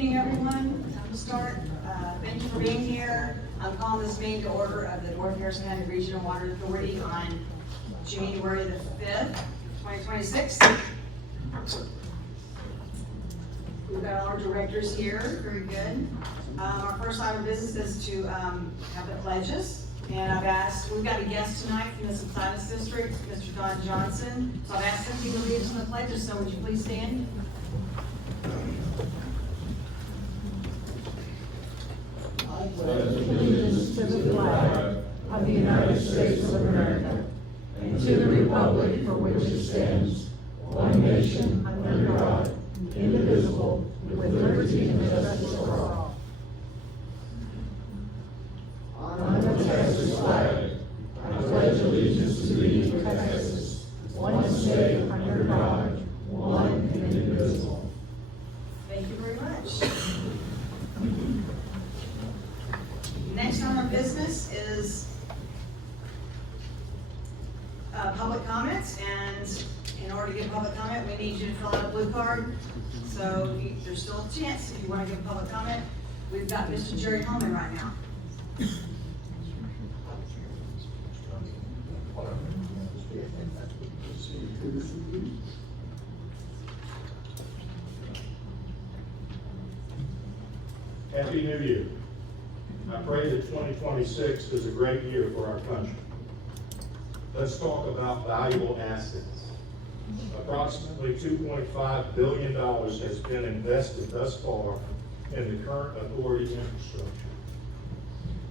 evening, everyone. Time to start. Thank you for being here. I'm calling this meeting to order of the North Harrison County Regional Water Authority on January the 5th, 2026. We've got all our directors here. Very good. Our first item of business is to have the pledges. And we've got a guest tonight from the Subsidence District, Mr. Don Johnson. So I've asked him to lead us in the pledges, so would you please stand? I pledge allegiance to the flag of the United States of America and to the republic for which it stands, one nation, under God, indivisible, with liberty and justice for all. On the Texas flag, I pledge allegiance to thee, Texas, one state under God, one and indivisible. Thank you very much. Next on our business is public comments, and in order to give public comment, we need you to fill out a blue card. So there's still a chance if you want to give a public comment. We've got Mr. Jerry Holman right now. Happy New Year. I pray that 2026 is a great year for our country. Let's talk about valuable assets. Approximately $2.5 billion has been invested thus far in the current authority infrastructure.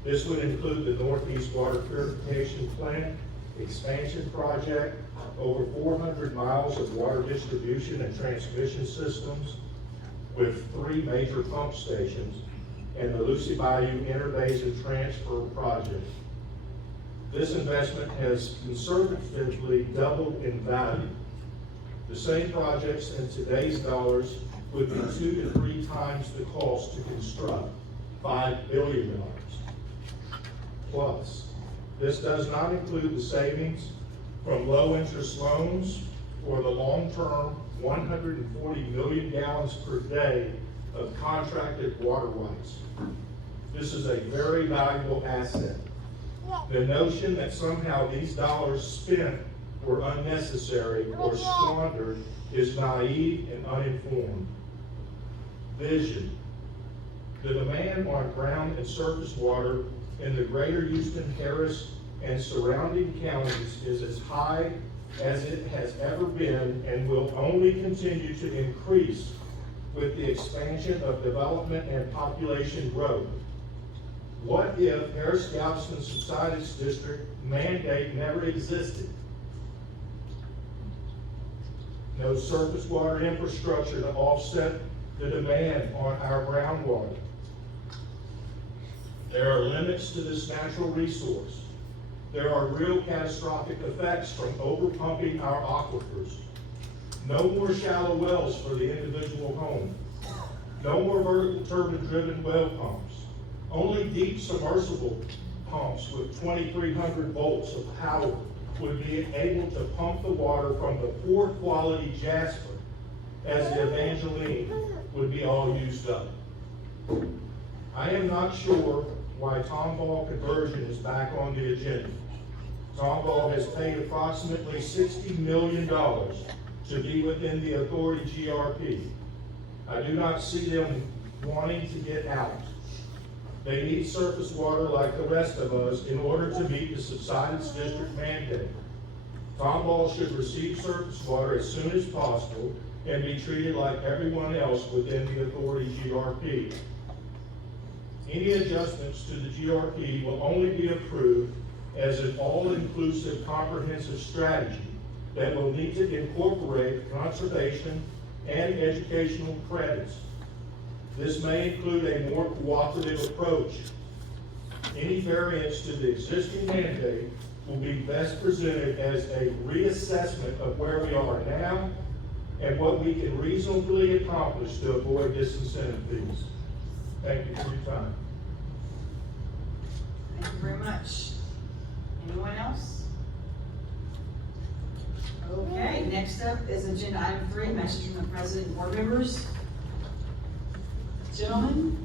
This would include the Northeast Water Purification Plant, expansion project, over 400 miles of water distribution and transmission systems with 3 major pump stations, and the Lucy Bayou Interbasin Transfer Project. This investment has conservatively doubled in value. The same projects in today's dollars would be 2 to 3 times the cost to construct, $5 billion. Plus, this does not include the savings from low interest loans or the long-term 140 million gallons per day of contracted water rights. This is a very valuable asset. The notion that somehow these dollars spent were unnecessary or squandered is naive and uninformed. Vision. The demand on ground and surface water in the greater Houston, Harris, and surrounding counties is as high as it has ever been and will only continue to increase with the expansion of development and population growth. What if Harris-Galveston Subsidence District mandate never existed? No surface water infrastructure to offset the demand on our groundwater. There are limits to this natural resource. There are real catastrophic effects from overpumping our aquifers. No more shallow wells for the individual home. No more vertical turbine-driven well pumps. Only deep submersible pumps with 2,300 volts of power would be able to pump the water from the poor quality Jasper, as the Evangeline would be all used up. I am not sure why Tomball conversion is back on the agenda. Tomball has paid approximately $60 million to be within the authority GRP. I do not see them wanting to get out. They need surface water like the rest of us in order to meet the Subsidence District mandate. Tomball should receive surface water as soon as possible and be treated like everyone else within the authority GRP. Any adjustments to the GRP will only be approved as an all-inclusive comprehensive strategy that will need to incorporate conservation and educational credits. This may include a more cooperative approach. Any variance to the existing mandate will be best presented as a reassessment of where we are now and what we can reasonably accomplish to avoid disincentive fees. Thank you for your time. Thank you very much. Anyone else? Okay, next up is agenda item 3, message from the president and board members. Gentlemen?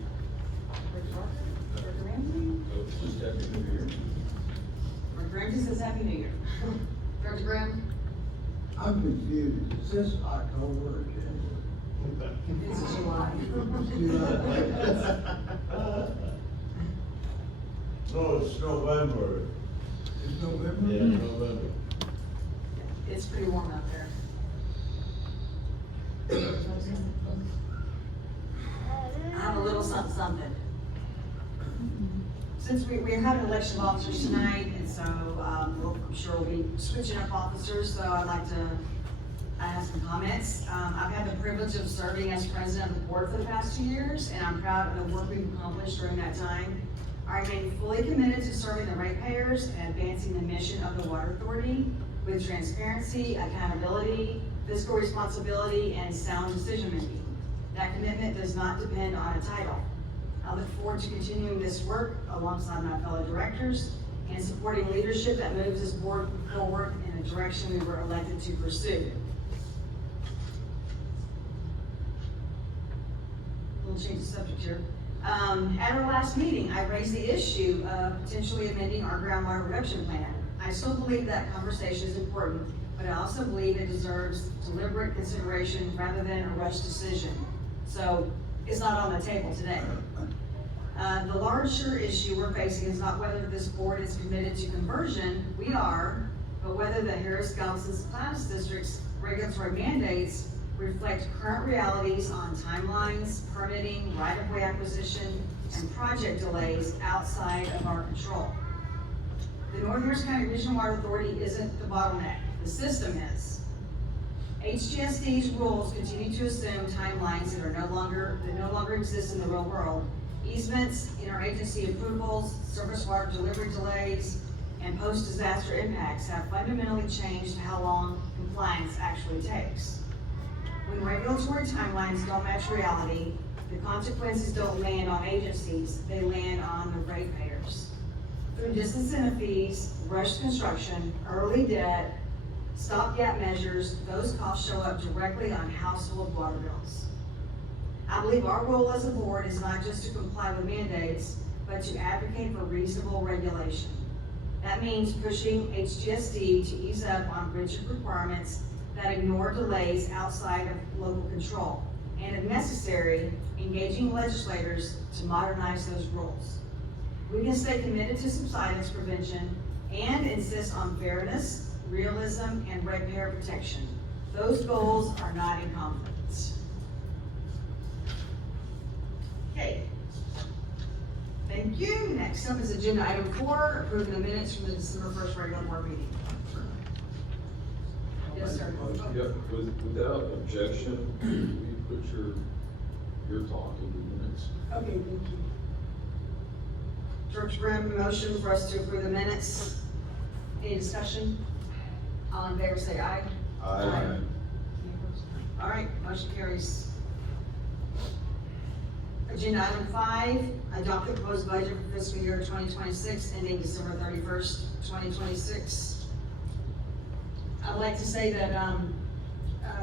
Director Ramsey? Just Happy New Year. Director Ramsey says Happy New Year. Director Graham? I'm confused. Is this October or January? This is July. No, it's November. It's November? Yeah, November. It's pretty warm out there. I have a little something, something. Since we're having election of officers tonight, and so, I'm sure we'll be switching up officers, so I'd like to have some comments. I've had the privilege of serving as president of the board for the past 2 years, and I'm proud of the work we've accomplished during that time. I remain fully committed to serving the ratepayers and advancing the mission of the Water Authority with transparency, accountability, fiscal responsibility, and sound decision-making. That commitment does not depend on a title. I look forward to continuing this work alongside my fellow directors and supporting leadership that moves this board forward in a direction we were elected to pursue. We'll change the subject here. At our last meeting, I raised the issue of potentially amending our groundwater reduction plan. I still believe that conversation is important, but I also believe it deserves deliberate consideration rather than a rushed decision. So it's not on the table today. The larger issue we're facing is not whether this board is committed to conversion, we are, but whether the Harris-Gallatin-Platte District's regulatory mandates reflect current realities on timelines, permitting, right-of-way acquisition, and project delays outside of our control. The North Harris County Regional Water Authority isn't the bottleneck, the system is. HGSD's rules continue to assume timelines that no longer exist in the real world. Easements, interagency approvals, surface water delivery delays, and post-disaster impacts have fundamentally changed how long compliance actually takes. When regulatory timelines don't match reality, the consequences don't land on agencies, they land on the ratepayers. Through disincentive fees, rushed construction, early debt, stopgap measures, those costs show up directly on household water bills. I believe our role as a board is not just to comply with mandates, but to advocate for reasonable regulation. That means pushing HGSD to ease up on rigid requirements that ignore delays outside of local control, and if necessary, engaging legislators to modernize those rules. We can stay committed to subsidence prevention and insist on fairness, realism, and ratepayer protection. Those goals are not in conflict. Okay. Thank you. Next up is agenda item 4, approving the minutes from the December 1st regular board meeting. Yes, sir. Yep, without objection, we put your talk in the minutes. Okay, thank you. Director Graham, motion for us to approve the minutes. Any discussion? All in favor say aye. Aye. All right, motion carries. Agenda item 5, adopt the proposed budget for fiscal year 2026 ending December 31st, 2026. I'd like to say that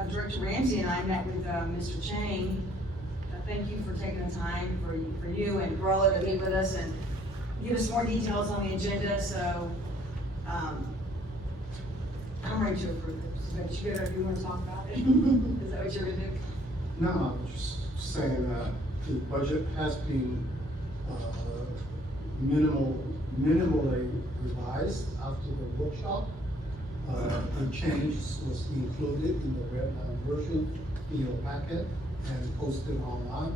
Director Ramsey and I met with Mr. Chang. Thank you for taking the time for you and Corolla to meet with us and give us more details on the agenda. So I'm ready to approve it. But you good, you want to talk about it? Is that what you're gonna do? No, I'm just saying that the budget has been minimally revised after the workshop. The change was included in the red line version in your packet and posted online.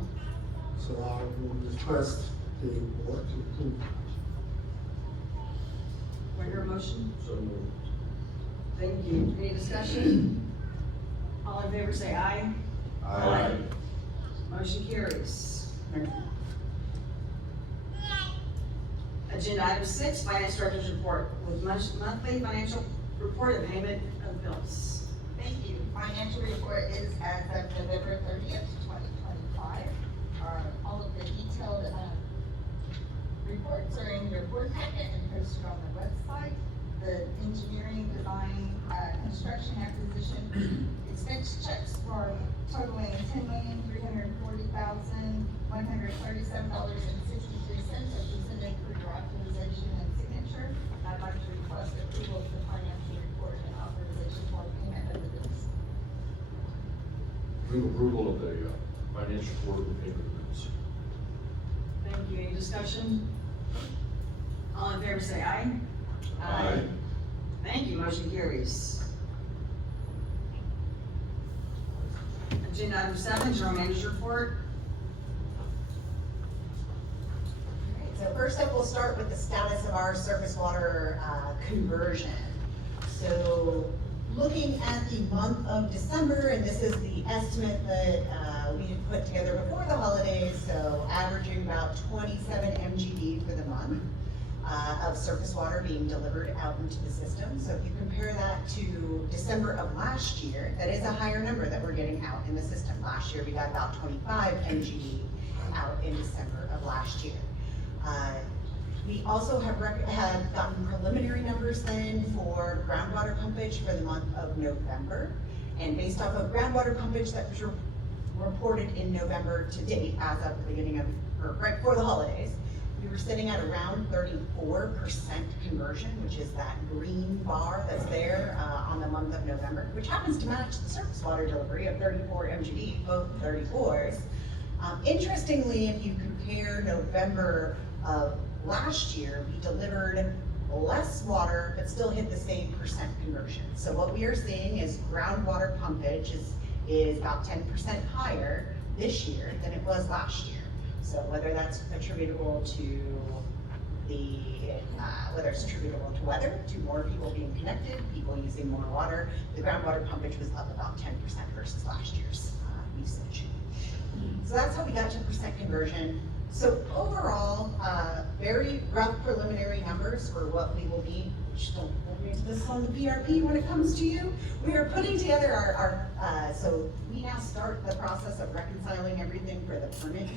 So I will request the board to approve. Want your motion? So moved. Thank you. Any discussion? All in favor say aye. Aye. Motion carries. Thank you. Agenda item 6, Finance Director's Report with monthly financial report and payment of bills. Thank you. Financial report is as of November 30th, 2025. All of the detailed reports are in your board packet and posted on the website. The engineering, design, construction, acquisition expense checks were totaling $10,340,186 $137.63 are presented for your authorization and signature. I'd like to request approval of the financial report and authorization for payment of the bills. Move approval of the financial report and payment of bills. Thank you. Any discussion? All in favor say aye. Aye. Thank you, motion carries. Agenda item 7, general manager report. So first up, we'll start with the status of our surface water conversion. So looking at the month of December, and this is the estimate that we had put together before the holidays, so averaging about 27 MGD for the month of surface water being delivered out into the system. So if you compare that to December of last year, that is a higher number that we're getting out in the system. Last year, we got about 25 MGD out in December of last year. We also have gotten preliminary numbers then for groundwater pumpage for the month of November. And based off of groundwater pumpage that was reported in November to date, as of the beginning of, or right before the holidays, we were sitting at around 34% conversion, which is that green bar that's there on the month of November, which happens to match the surface water delivery of 34 MGD, both 34s. Interestingly, if you compare November of last year, we delivered less water, but still hit the same percent conversion. So what we are seeing is groundwater pumpage is about 10% higher this year than it was last year. So whether that's attributable to whether it's attributable to weather, to more people being connected, people using more water, the groundwater pumpage was up about 10% versus last year's usage. So that's how we got to percent conversion. So overall, very rough preliminary numbers for what we will be, which don't hold me to this on the PRP when it comes to you. We are putting together so we now start the process of reconciling everything for the permit year.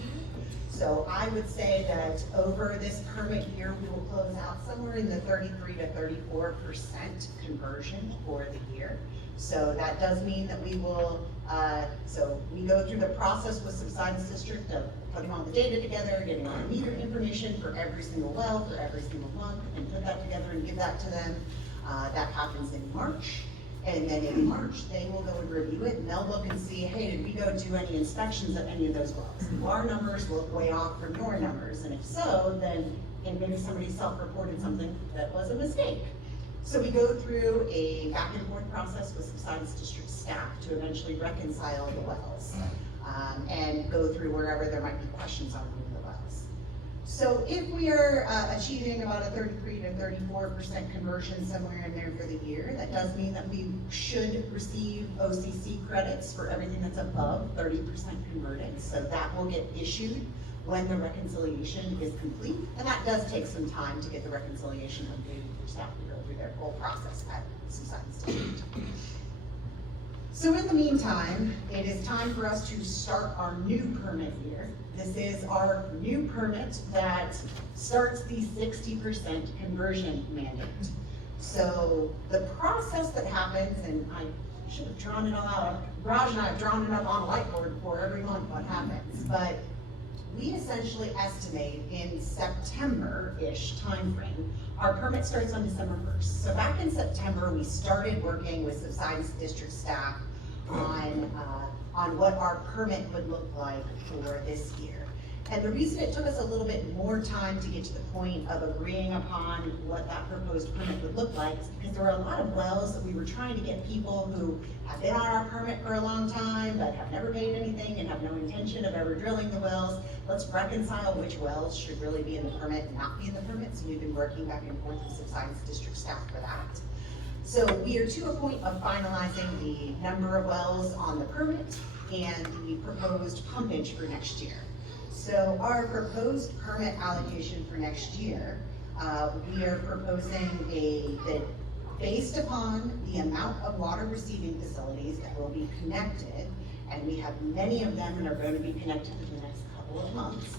So I would say that over this permit year, we will close out somewhere in the 33 to 34% conversion for the year. So that does mean that we will, so we go through the process with Subsidence District of putting all the data together, getting all the meter information for every single well, for every single month, and put that together and give that to them. That happens in March. And then in March, they will go and review it, and they'll look and see, hey, did we go do any inspections of any of those wells? Do our numbers look way off from your numbers? And if so, then maybe somebody self-reported something that was a mistake. So we go through a back and forth process with Subsidence District staff to eventually reconcile the wells and go through wherever there might be questions on one of the wells. So if we are achieving about a 33 to 34% conversion somewhere in there for the year, that does mean that we should receive OCC credits for everything that's above 30% converted. So that will get issued when the reconciliation is complete. And that does take some time to get the reconciliation completed for staff to go through their whole process at Subsidence District. So in the meantime, it is time for us to start our new permit year. This is our new permit that starts the 60% conversion mandate. So the process that happens, and I should have drawn it all out, Raj and I have drawn it up on a whiteboard for every month what happens, but we essentially estimate in September-ish timeframe, our permit starts on December 1st. So back in September, we started working with Subsidence District staff on what our permit would look like for this year. And the reason it took us a little bit more time to get to the point of agreeing upon what that proposed permit would look like is because there were a lot of wells that we were trying to get people who have been on our permit for a long time, but have never paid anything and have no intention of ever drilling the wells. Let's reconcile which wells should really be in the permit and not be in the permit. So we've been working back and forth with Subsidence District staff for that. So we are to a point of finalizing the number of wells on the permit and the proposed pumpage for next year. So our proposed permit allocation for next year, we are proposing that based upon the amount of water receiving facilities that will be connected, and we have many of them that are going to be connected in the next couple of months,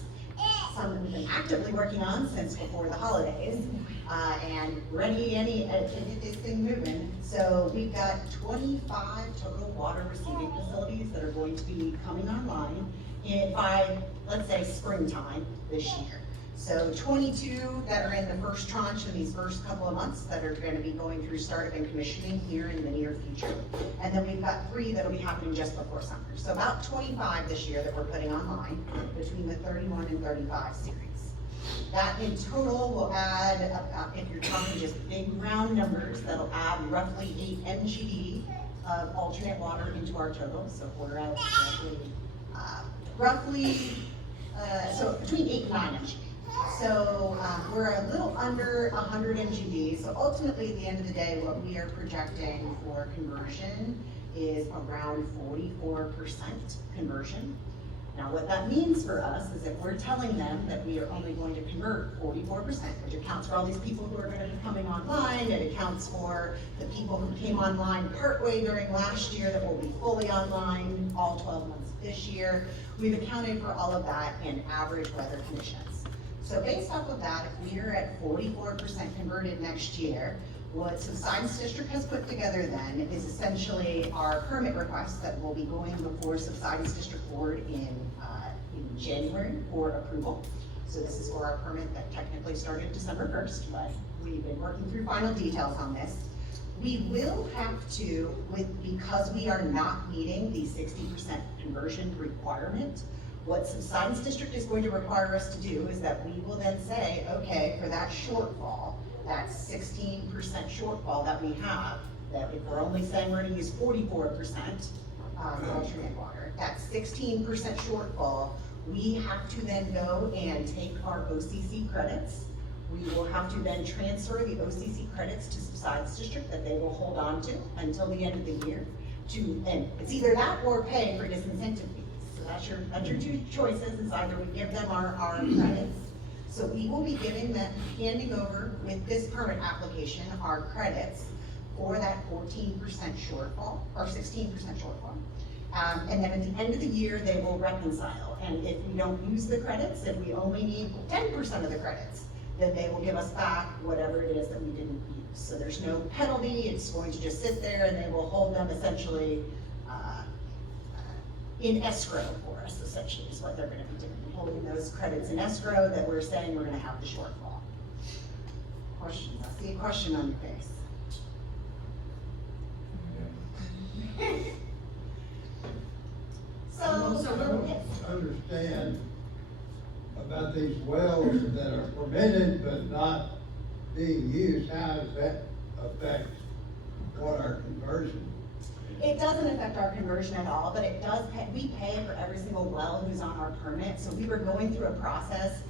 some that we've been actively working on since before the holidays, and ready to get this thing moving. So we've got 25 total water receiving facilities that are going to be coming online by, let's say, springtime this year. So 22 that are in the first tranche in these first couple of months that are going to be going through startup and commissioning here in the near future. And then we've got 3 that'll be happening just before summer. So about 25 this year that we're putting online between the 31 and 35 series. That in total will add, if you're talking just big round numbers, that'll add roughly 8 MGD of alternate water into our total. So we're at roughly, so between 8 and 9 MGD. So we're a little under 100 MGD. So ultimately, at the end of the day, what we are projecting for conversion is around 44% conversion. Now, what that means for us is that we're telling them that we are only going to convert 44%, which accounts for all these people who are going to be coming online. It accounts for the people who came online partway during last year that will be fully online all 12 months this year. We've accounted for all of that in average weather conditions. So based off of that, if we're at 44% converted next year, what Subsidence District has put together then is essentially our permit requests that will be going before Subsidence District Board in January for approval. So this is for our permit that technically started December 1st, but we've been working through final details on this. We will have to, because we are not meeting the 60% conversion requirement, what Subsidence District is going to require us to do is that we will then say, okay, for that shortfall, that 16% shortfall that we have, that if we're only saying we're gonna use 44% alternate water, that 16% shortfall, we have to then go and take our OCC credits. We will have to then transfer the OCC credits to Subsidence District that they will hold on to until the end of the year. And it's either that or pay for disincentive fees. So that's your 2 choices, is either we give them our credits. So we will be giving them, handing over with this permit application, our credits for that 14% shortfall, or 16% shortfall. And then at the end of the year, they will reconcile. And if we don't use the credits, if we only need 10% of the credits, then they will give us back whatever it is that we didn't use. So there's no penalty, it's going to just sit there and they will hold them essentially in escrow for us, essentially, is what they're gonna be doing. Holding those credits in escrow that we're saying we're gonna have the shortfall. Questions? I see a question on your face. Yes. Understand about these wells that are permitted but not being used, how does that affect what our conversion? It doesn't affect our conversion at all, but it does pay, we pay for every single well who's on our permit. So we were going through a process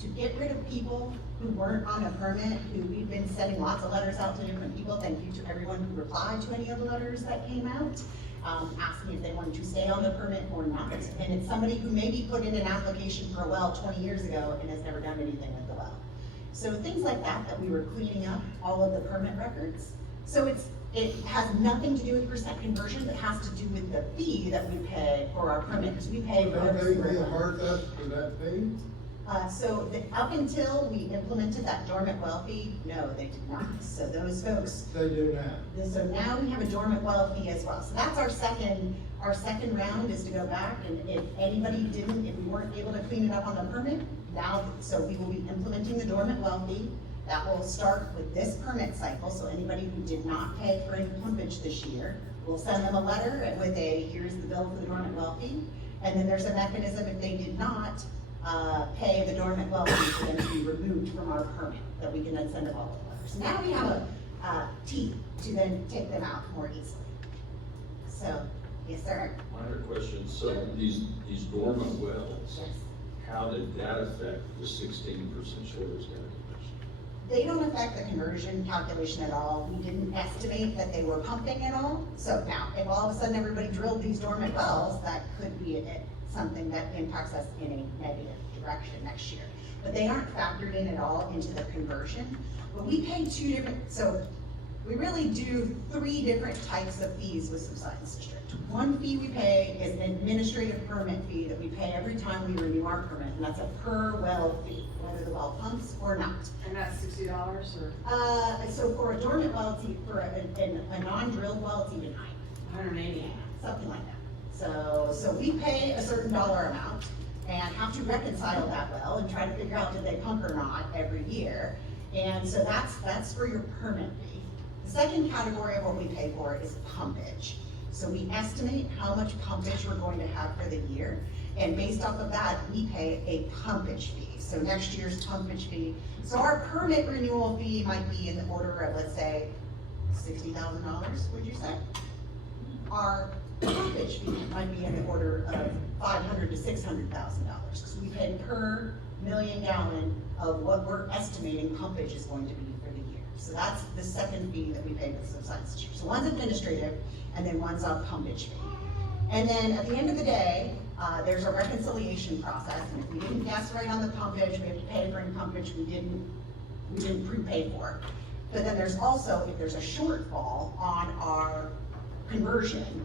to get rid of people who weren't on a permit, who we've been sending lots of letters out to different people. Thank you to everyone who replied to any of the letters that came out, asking if they wanted to stay on the permit or not. And it's somebody who maybe put in an application for a well 20 years ago and has never done anything with the well. So things like that we were cleaning up, all of the permit records. So it has nothing to do with percent conversion, it has to do with the fee that we pay for our permit, because we pay for every Don't they single reimburse us for that fee? Up until we implemented that dormant well fee, no, they did not. So those folks, They do now. so now we have a dormant well fee as well. So that's our second round, is to go back, and if anybody didn't, if we weren't able to clean it up on the permit, now, so we will be implementing the dormant well fee. That will start with this permit cycle, so anybody who did not pay for any pumpage this year, we'll send them a letter with here's the bill for the dormant well fee. And then there's a mechanism if they did not pay the dormant well fee for them to be removed from our permit, that we can then send them all the letters. So now we have a teeth to then take them out more easily. So, yes, sir? Minor question, so these dormant wells, Yes. how did that affect the 16% shortage calculation? They don't affect the conversion calculation at all. We didn't estimate that they were pumping at all. So now, if all of a sudden everybody drilled these dormant wells, that could be something that impacts us in a negative direction next year. But they aren't factored in at all into the conversion. But we pay 2 different, so we really do 3 different types of fees with Subsidence District. One fee we pay is an administrative permit fee that we pay every time we renew our permit, and that's a per well fee, whether the well pumps or not. And that's $60 or? So for a dormant well, it's, for a non-drilled well, it's even higher. 180. Something like that. So we pay a certain dollar amount and have to reconcile that well and try to figure out did they pump or not every year. And so that's for your permit fee. The second category of what we pay for is pumpage. So we estimate how much pumpage we're going to have for the year, and based off of that, we pay a pumpage fee. So next year's pumpage fee, so our permit renewal fee might be in the order of, let's say, $60,000, would you say? Our pumpage fee might be in the order of $500,000 to $600,000, because we pay per million gallon of what we're estimating pumpage is going to be for the year. So that's the second fee that we pay with Subsidence District. So one's administrative, and then one's a pumpage fee. And then at the end of the day, there's a reconciliation process, and if we didn't guess right on the pumpage, we have to pay for any pumpage we didn't prepay for. But then there's also, if there's a shortfall on our conversion,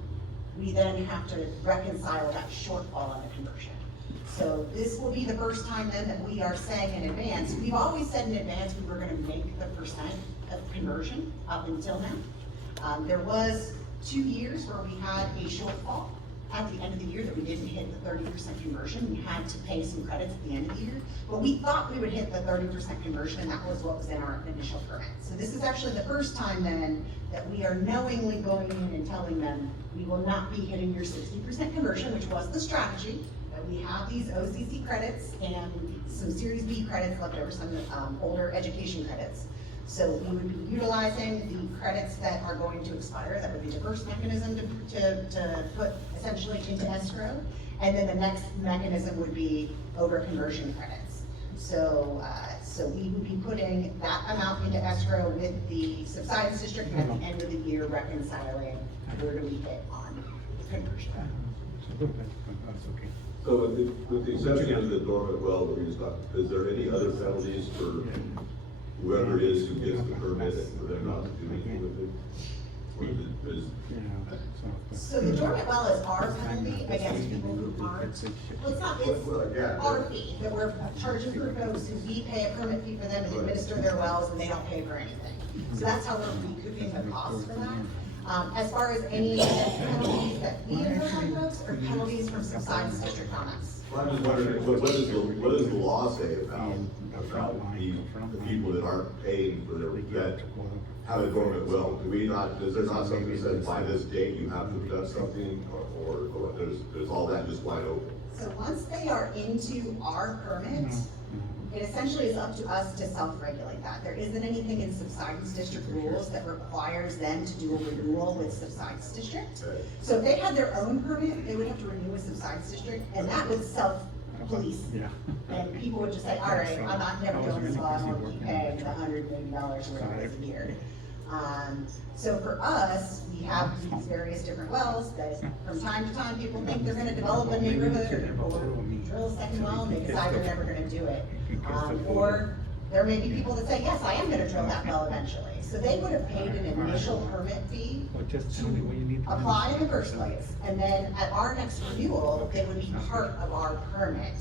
we then have to reconcile that shortfall on the conversion. So this will be the first time then that we are saying in advance, we've always said in advance we were gonna make the percent of conversion up until now. There was 2 years where we had a shortfall at the end of the year that we didn't hit the 30% conversion. We had to pay some credits at the end of the year, but we thought we would hit the 30% conversion, and that was what was in our initial permit. So this is actually the first time then that we are knowingly going in and telling them, we will not be hitting your 60% conversion, which was the strategy. That we have these OCC credits and some Series B credits left over, some older education credits. So we would be utilizing the credits that are going to expire. That would be the first mechanism to put essentially into escrow. And then the next mechanism would be over conversion credits. So we would be putting that amount into escrow with the Subsidence District, and at the end of the year reconciling where do we hit on conversion. So with the exception of the dormant well that we just talked, is there any other penalties for whoever it is who gets the permit for them not to do anything with it? Or is So the dormant well is our penalty against people who aren't, well, it's not, it's our fee that we're charging for folks who we pay a permit fee for them and administer their wells and they don't pay for anything. So that's how we're recouping the cost for that. As far as any penalties that we impose on folks, or penalties from Subsidence District on us. Well, I'm just wondering, what does the law say about the people that aren't paying for their, that have a dormant well? Do we not, is there not something that says by this date you have to have done something, or there's all that just wide open? So once they are into our permit, it essentially is up to us to self-regulate that. There isn't anything in Subsidence District rules that requires them to do a renewal with Subsidence District. Okay. So if they had their own permit, they would have to renew with Subsidence District, and that would self-police. And people would just say, all right, I'm not never doing this well, I'm gonna keep paying the $100 million or whatever it is a year. So for us, we have these various different wells that from time to time, people think they're gonna develop a neighborhood or drill a second well, and they decide they're never gonna do it. Or there may be people that say, yes, I am gonna drill that well eventually. So they would have paid an initial permit fee to apply in the first place. And then at our next renewal, they would be part of our permit,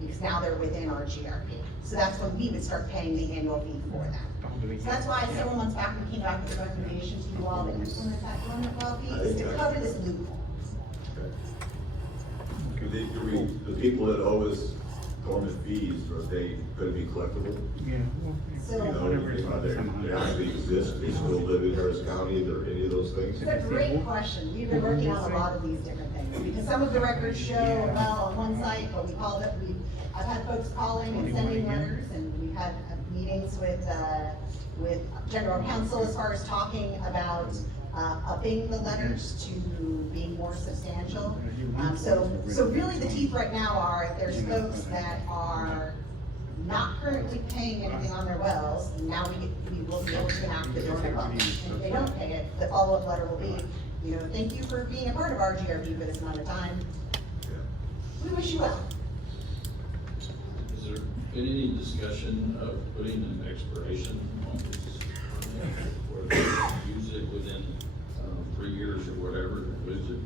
because now they're within our GRP. So that's when we would start paying the annual fee for them. So that's why several months back, we came back with a recommendation to you all to implement that dormant well fee, is to cover this loophole. The people that owe us dormant fees, are they gonna be collectible? So, You know, they actually exist, they still live in Harris County, are any of those things? it's a great question. We've been working on a lot of these different things, because some of the records show well on one site, but we call it, I've had folks calling and sending letters, and we've had meetings with general counsel as far as talking about upping the letters to being more substantial. So really the teeth right now are, if there's folks that are not currently paying anything on their wells, now we will be able to enact the dormant well. And if they don't pay it, the follow-up letter will be, you know, thank you for being a part of our GRP for this amount of time. We wish you well. Has there been any discussion of putting an expiration on this permit? use it within, 3 years or whatever, and lose it?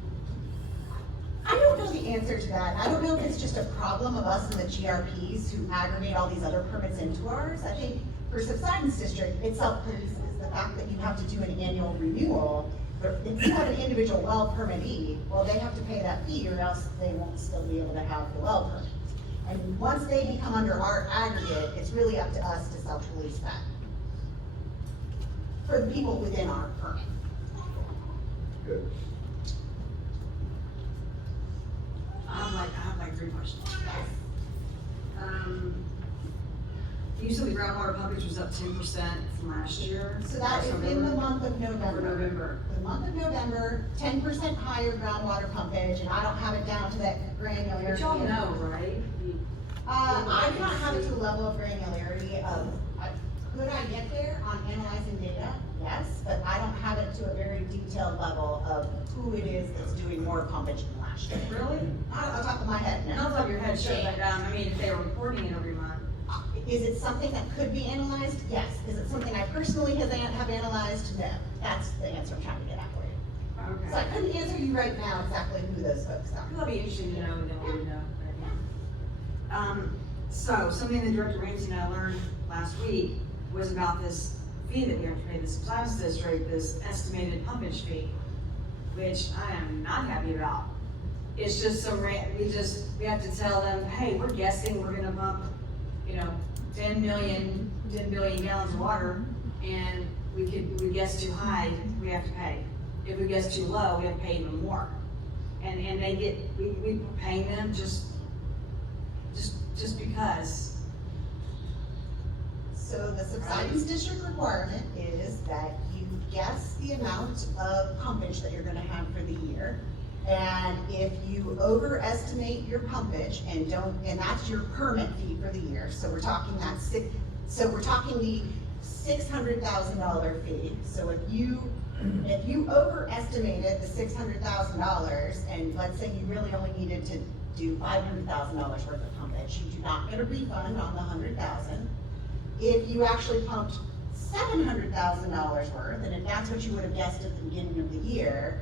I don't know the answer to that. I don't know if it's just a problem of us and the GRPs who aggregate all these other permits into ours. I think for subsidence district, it self-polices the fact that you have to do an annual renewal. But if you have an individual well permittee, well, they have to pay that fee or else they won't still be able to have the well permit. And once they become under our aggregate, it's really up to us to self-police that. For the people within our permit. Good. I have like 3 questions. You said the groundwater pumpage was up 10% from last year? So that is in the month of For November. November. The month of November, 10% higher groundwater pumpage, and I don't have it down to that granularity. But y'all know, right? I do not have it to the level of granularity of, could I get there on analyzing data? Yes, but I don't have it to a very detailed level of who it is that's doing more pumpage than last year. Really? Not off the top of my head, no. Not off the top of your head, sure, but, I mean, if they were reporting it every month. Is it something that could be analyzed? Yes. Is it something I personally have analyzed? No. That's the answer I'm trying to get at for you. Okay. So I couldn't answer you right now exactly who those folks are. That'll be interesting to know, then we know. So something that Director Ramsey and I learned last week was about this fee that we have to pay the subsidence district, this estimated pumpage fee, which I am not happy about. It's just so we have to tell them, hey, we're guessing we're gonna pump, 10 billion gallons of water, and we guess too high, we have to pay. If we guess too low, we have to pay even more. And we paying them just because. So the subsidence district requirement is that you guess the amount of pumpage that you're gonna have for the year. And if you overestimate your pumpage and that's your permit fee for the year, so we're talking the $600,000 fee. So if you overestimated the $600,000, and let's say you really only needed to do $500,000 worth of pumpage, you do not get a refund on the $100,000. If you actually pumped $700,000 worth, and if that's what you would have guessed at the beginning of the year,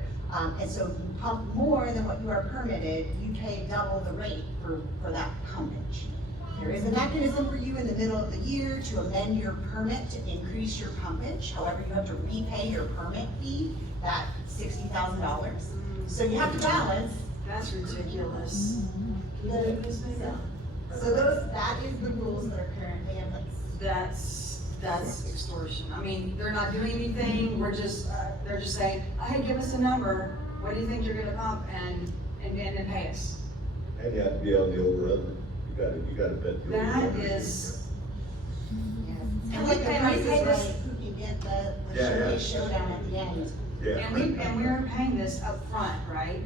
and so if you pump more than what you are permitted, you pay double the rate for that pumpage. There is a mechanism for you in the middle of the year to amend your permit to increase your pumpage. However, you have to repay your permit fee, that $60,000. So you have to balance. That's ridiculous. So that is the rules that are currently in place. That's extortion. I mean, they're not doing anything, they're just saying, hey, give us a number, what do you think you're gonna pump, and pay us. And you have to be on the over-under. You gotta bet. the That over-under. is, And like the And we price is pay right, this- who can get the Yeah. showdown at the end. Yeah. and we're paying this up front, right?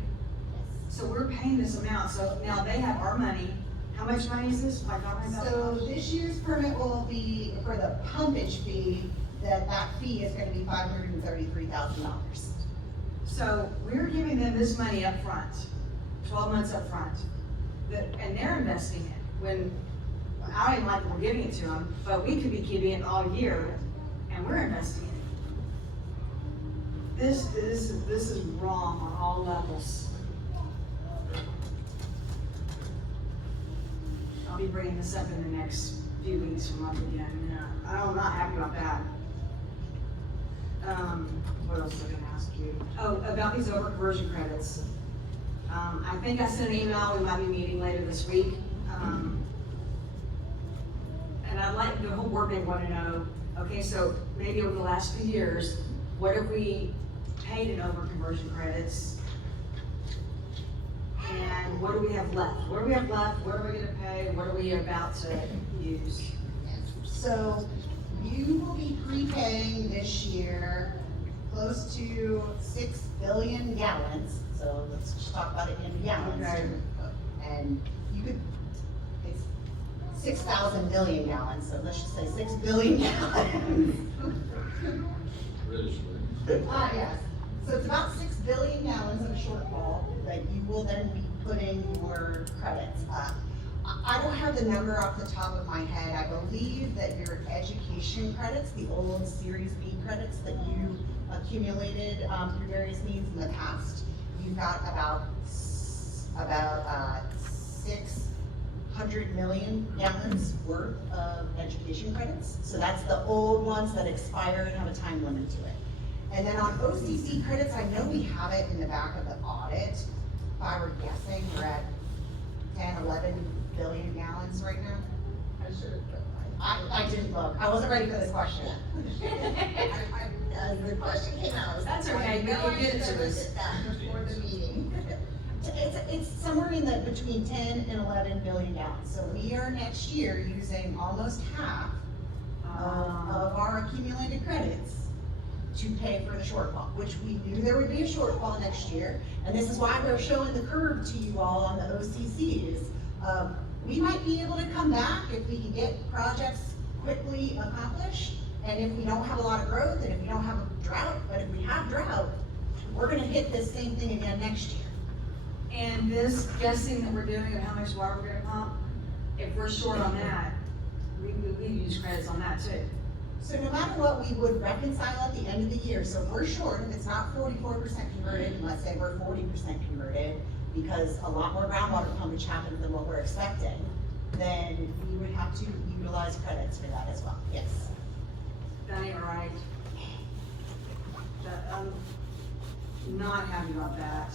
So we're paying this amount, so now they have our money. How much money is this? Like $500,000? So this year's permit will be, for the pumpage fee, that fee is gonna be $533,000. So we're giving them this money up front, 12 months up front, and they're investing it, when, I don't even like that we're giving it to them, but we could be keeping it all year, and we're investing it. This is wrong on all levels. I'll be bringing this up in the next few weeks from up again, I'm not happy about that. What else was I gonna ask you? Oh, about these over-conversion credits. I think I sent an email, we might be meeting later this week. And I'd like the whole board may wanna know, okay, so maybe over the last few years, what have we paid in over-conversion credits? And what do we have left? What do we have left? What are we gonna pay? What are we about to use? So you will be prepaying this year close to 6 billion gallons, so let's just talk about it in gallons. Okay. And you could, it's 6,000 million gallons, so let's just say 6 billion gallons. British. Yes, so it's about 6 billion gallons of shortfall that you will then be putting your credits up. I don't have the number off the top of my head. I believe that your education credits, the old Series B credits that you accumulated, through various means in the past. You've got about 600 million gallons worth of education credits. So that's the old ones that expire and have a time limit to it. And then on OCC credits, I know we have it in the back of the audit. If I were guessing, we're at 10, 11 billion gallons right now. I should have. I didn't look. I wasn't ready for this question. As the question came out. That's okay, you can get it to us. That before the meeting. It's somewhere in the between 10 and 11 billion gallons. So we are next year using almost half of our accumulated credits to pay for the shortfall, which we knew there would be a shortfall next year. And this is why we're showing the curve to you all on the OCCs. We might be able to come back if we can get projects quickly accomplished, and if we don't have a lot of growth, and if we don't have a drought, but if we have drought, we're gonna hit this same thing again next year. And this guessing that we're doing of how much water we're gonna pump, if we're short on that, we use credits on that too. So no matter what, we would reconcile at the end of the year. So if we're short, if it's not 44% converted, and let's say we're 40% converted, because a lot more groundwater pumpage happened than what we're expecting, then we would have to utilize credits for that as well, yes. That ain't right. I'm not happy about that.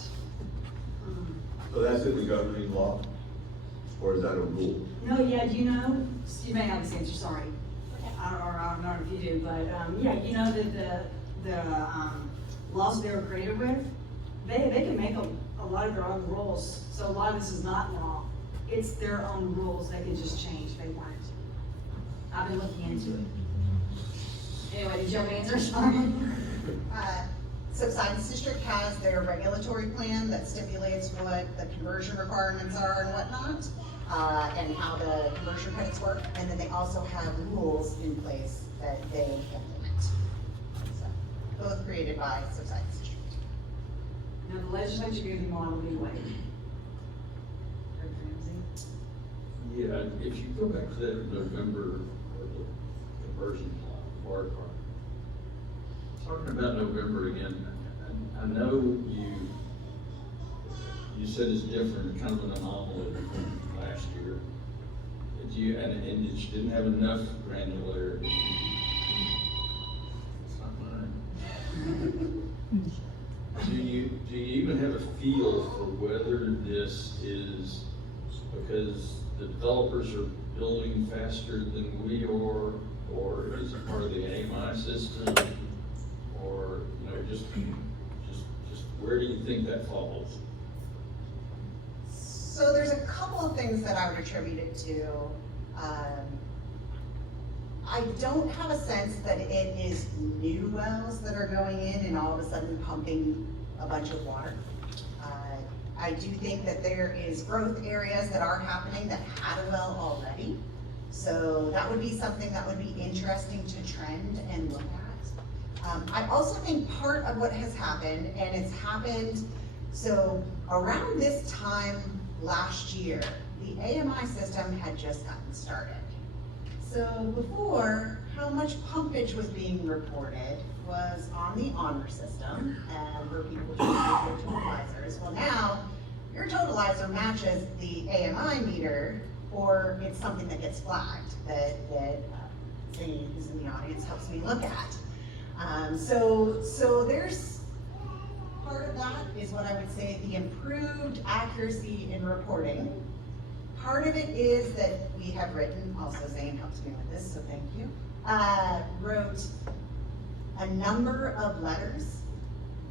So that's in the governing law, or is that a rule? No, yeah, you know, you may have this answer, sorry. I don't know if you do, but, yeah, you know that the laws they were created with, they can make a lot of their own rules. So a lot of this is not law. It's their own rules. They can just change if they want it. I've been looking into it. Anyway, did you have an answer, Sean? Subsidence District has their regulatory plan that stipulates what the conversion requirements are and whatnot, and how the conversion credits work, and then they also have rules in place that they implement. So, both created by Subsidence District. Now, the legislature gave them a lot of leeway. Yeah, if you go back to that November, or the conversion plan, water part. Talking about November again, I know you said it's different, kind of an anomaly from last year. And you didn't have enough granularity. It's not mine. Do you even have a feel for whether this is because the developers are building faster than we are, or is it part of the AMI system? Or, you know, just where do you think that falls? So there's a couple of things that I would attribute it to. I don't have a sense that it is new wells that are going in and all of a sudden pumping a bunch of water. I do think that there is growth areas that are happening that had a well already. So that would be something that would be interesting to trend and look at. I also think part of what has happened, and it's happened, so around this time last year, the AMI system had just gotten started. So before, how much pumpage was being reported was on the honor system, and where people just use their totalizers. Well now, your totalizer matches the AMI meter, or it's something that gets flagged that Zane, who's in the audience, helps me look at. So there's part of that is what I would say the improved accuracy in reporting. Part of it is that we have written, also Zane helps me with this, so thank you, wrote a number of letters,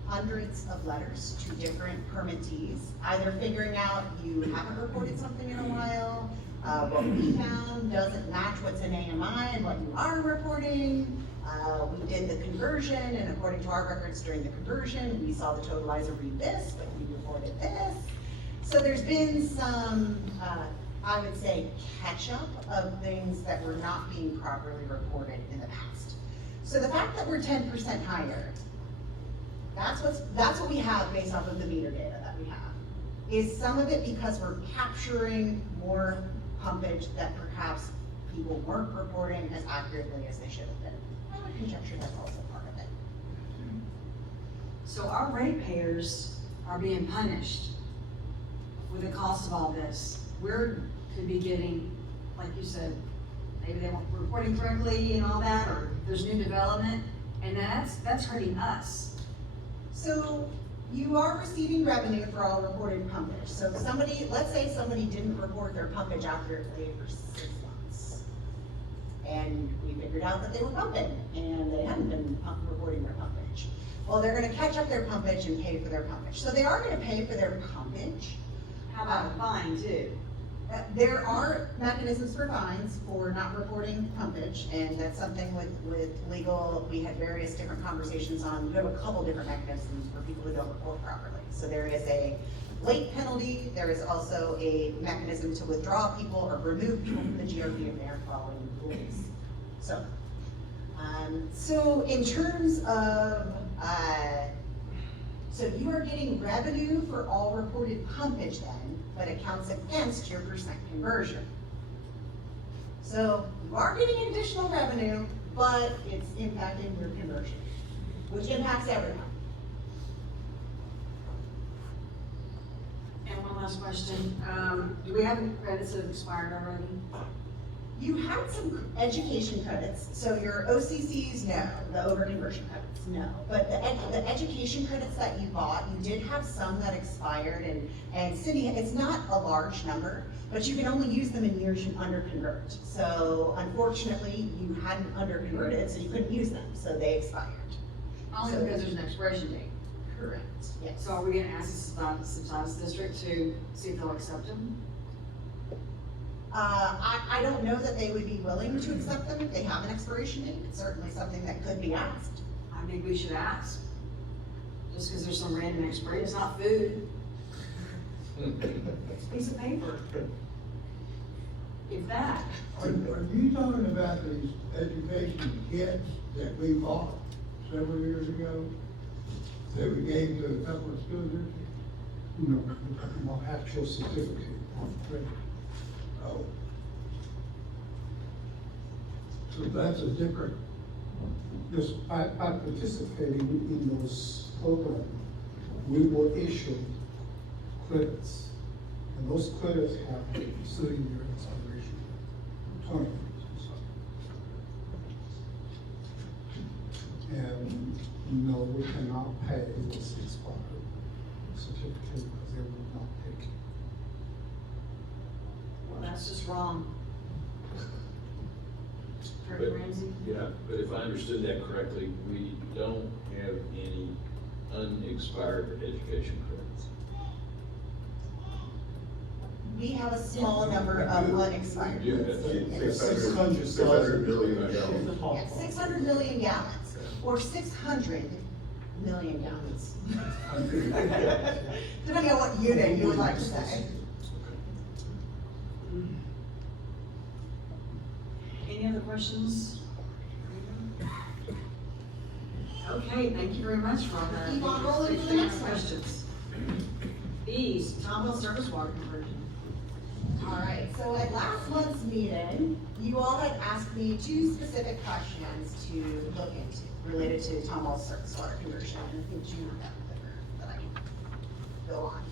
hundreds of letters to different permittees, either figuring out you haven't reported something in a while, what we found doesn't match what's in AMI and what you are reporting. We did the conversion, and according to our records during the conversion, we saw the totalizer read this, but we reported this. So there's been some, I would say, catch-up of things that were not being properly reported in the past. So the fact that we're 10% higher, that's what we have based off of the meter data that we have. Is some of it because we're capturing more pumpage that perhaps people weren't reporting as accurately as they should have been. I would conjecture that's also part of it. So our ratepayers are being punished with the cost of all this. We're, could be getting, like you said, maybe they weren't reporting correctly and all that, or there's new development, and that's hurting us. So you are receiving revenue for all reported pumpage. So if somebody, let's say somebody didn't report their pumpage accurately for 6 months. And we figured out that they were pumping and they hadn't been reporting their pumpage. Well, they're gonna catch up their pumpage and pay for their pumpage. So they are gonna pay for their pumpage. How about a fine too? There are mechanisms for fines for not reporting pumpage, and that's something with legal, we had various different conversations on. We have a couple different mechanisms for people who don't report properly. So there is a late penalty, there is also a mechanism to withdraw people or remove people from the GRP if they aren't following the rules. So in terms of, so you are getting revenue for all reported pumpage then, but it counts against your percent conversion. So you are getting additional revenue, but it's impacting your conversion, which impacts everyone. And one last question, do we have any credits that have expired already? You had some education credits, so your OCCs, no, the overconversion credits, no. But the education credits that you bought, you did have some that expired, and Cindy, it's not a large number, but you can only use them in years you underconvert. So unfortunately, you hadn't underconverted, so you couldn't use them, so they expired. Only because there's an expiration date. Correct, yes. So are we gonna ask the subsidence district to see if they'll accept them? I don't know that they would be willing to accept them if they have an expiration date. It's certainly something that could be asked. I think we should ask. Just because there's some random expiration, it's not food. It's a piece of paper. If that. Are you talking about these education kits that we bought several years ago? That we gave to a couple of students? No, we're talking about actual certificate of credit. Oh. So that's a different, Just by participating in those programs, we were issued credits. And those credits have a certain year expiration, 20 years. And no, we cannot pay this expired certificate because they will not take it. Well, that's just wrong. But- Director Ramsey? Yeah, but if I understood that correctly, we don't have any unexpired education credits. We have a small number of unexpired. We do have Yes. 600 billion gallons. Yeah, 600 million gallons, or 600 million gallons. Depending on what unit you would like to say. Any other questions? Okay, thank you very much for all that. Keep on rolling to the next one. Questions? B's, Tomball Service Water Conversion. All right, so at last month's meeting, you all had asked me 2 specific questions to look into related to Tomball's surface water conversion. And I think you have that I can go on.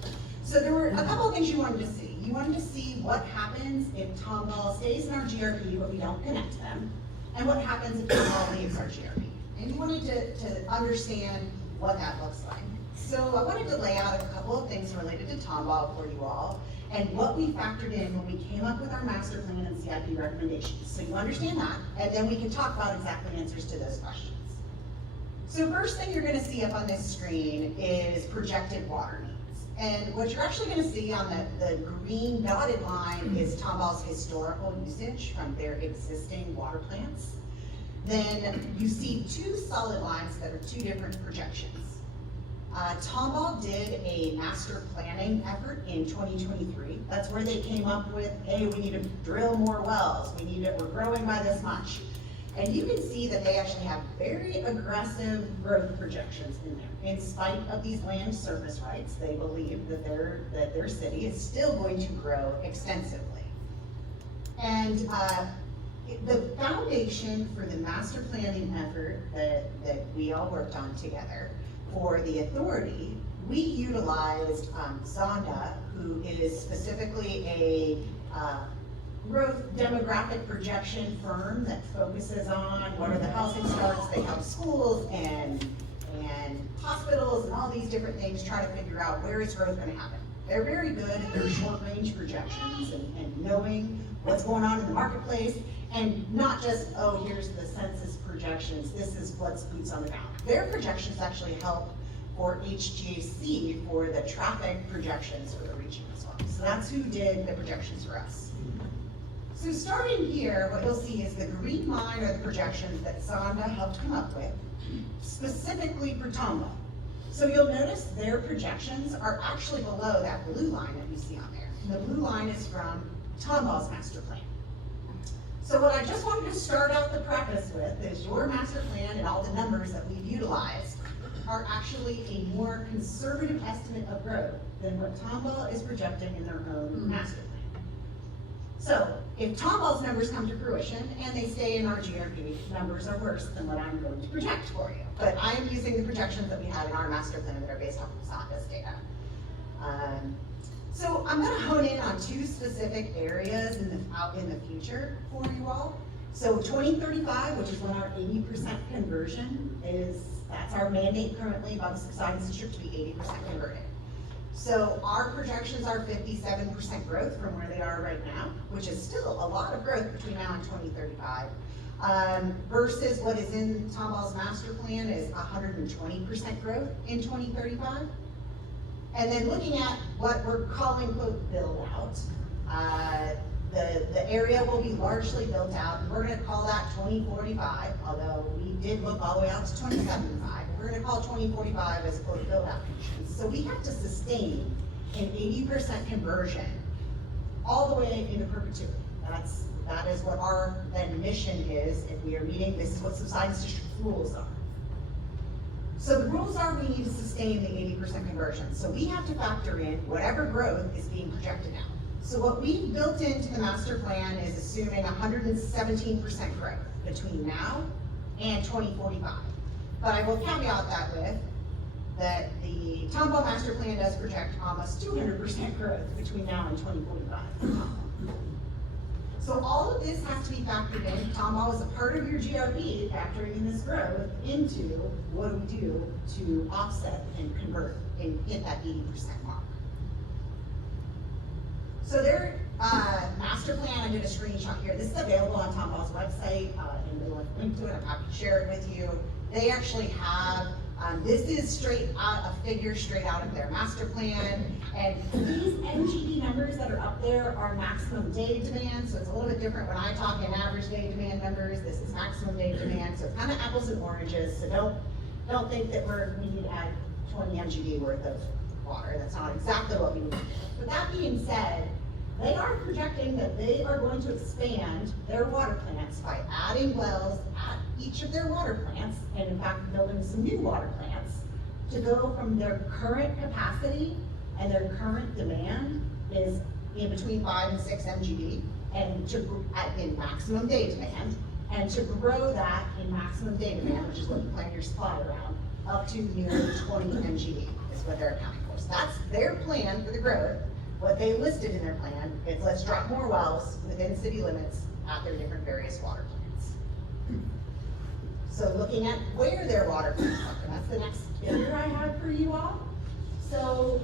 So there were a couple of things you wanted to see. You wanted to see what happens if Tomball stays in our GRP but we don't connect them, and what happens if Tomball leaves our GRP. And you wanted to understand what that looks like. So I wanted to lay out a couple of things related to Tomball for you all, and what we factored in when we came up with our master plan and CIP recommendations. So you understand that, and then we can talk about exactly answers to those questions. So first thing you're gonna see up on this screen is projected water needs. And what you're actually gonna see on the green dotted line is Tomball's historical usage from their existing water plants. Then you see 2 solid lines that are 2 different projections. Tomball did a master planning effort in 2023. That's where they came up with, hey, we need to drill more wells. We're growing by this much. And you can see that they actually have very aggressive growth projections in there. In spite of these land surface rights, they believe that their city is still going to grow extensively. And the foundation for the master planning effort that we all worked on together for the authority, we utilized Zonda, who is specifically a growth demographic projection firm that focuses on what are the housing starts. They help schools and hospitals and all these different things try to figure out where is growth gonna happen. They're very good at their short-range projections and knowing what's going on in the marketplace, and not just, oh, here's the census projections, this is what's boots on the ground. Their projections actually help for HGAC for the traffic projections for the region as well. So that's who did the projections for us. So starting here, what you'll see is the green line are the projections that Zonda helped come up with, specifically for Tomball. So you'll notice their projections are actually below that blue line that you see on there. And the blue line is from Tomball's master plan. So what I just wanted to start out the preface with is your master plan and all the numbers that we've utilized are actually a more conservative estimate of growth than what Tomball is projecting in their own master plan. So if Tomball's numbers come to fruition and they stay in our GRP, numbers are worse than what I'm going to project for you. But I am using the projections that we had in our master plan that are based off of Zonda's data. So I'm gonna hone in on two specific areas out in the future for you all. So 2035, which is when our 80% conversion is, that's our mandate currently by the Subsidence District to be 80% converted. So our projections are 57% growth from where they are right now, which is still a lot of growth between now and 2035. Versus what is in Tomball's master plan is 120% growth in 2035. And then looking at what we're calling, quote, build out, the area will be largely built out, and we're gonna call that 2045, although we did look all the way out to 2075. We're gonna call 2045 as, quote, build out conditions. So we have to sustain an 80% conversion all the way into perpetuity. That is what our then mission is if we are meeting, this is what Subsidence District rules are. So the rules are we need to sustain the 80% conversion. So we have to factor in whatever growth is being projected now. So what we've built into the master plan is assuming 117% growth between now and 2045. But I will caveat that with that the Tomball master plan does project almost 200% growth between now and 2045. So all of this has to be factored in. Tomball is a part of your GRP, factoring in this growth into what do we do to offset and convert and hit that 80% mark. So their master plan, I did a screenshot here. This is available on Tomball's website, and we'll link to it. I'm happy to share it with you. They actually have, this is straight out, a figure straight out of their master plan. And these MGD numbers that are up there are maximum day demand. So it's a little bit different when I talk in average day demand numbers. This is maximum day demand. So it's kind of apples and oranges. So don't think that we need to add 20 MGD worth of water. That's not exactly what we need to do. But that being said, they are projecting that they are going to expand their water plants by adding wells at each of their water plants, and in fact building some new water plants to go from their current capacity and their current demand is in between 5 and 6 MGD, and in maximum day demand, and to grow that in maximum day demand, which is what you plan your supply around, up to nearly 20 MGD is what they're accounting for. So that's their plan for the growth. What they listed in their plan is let's drop more wells within city limits at their different various water plants. So looking at where their water plants are, that's the next figure I have for you all. So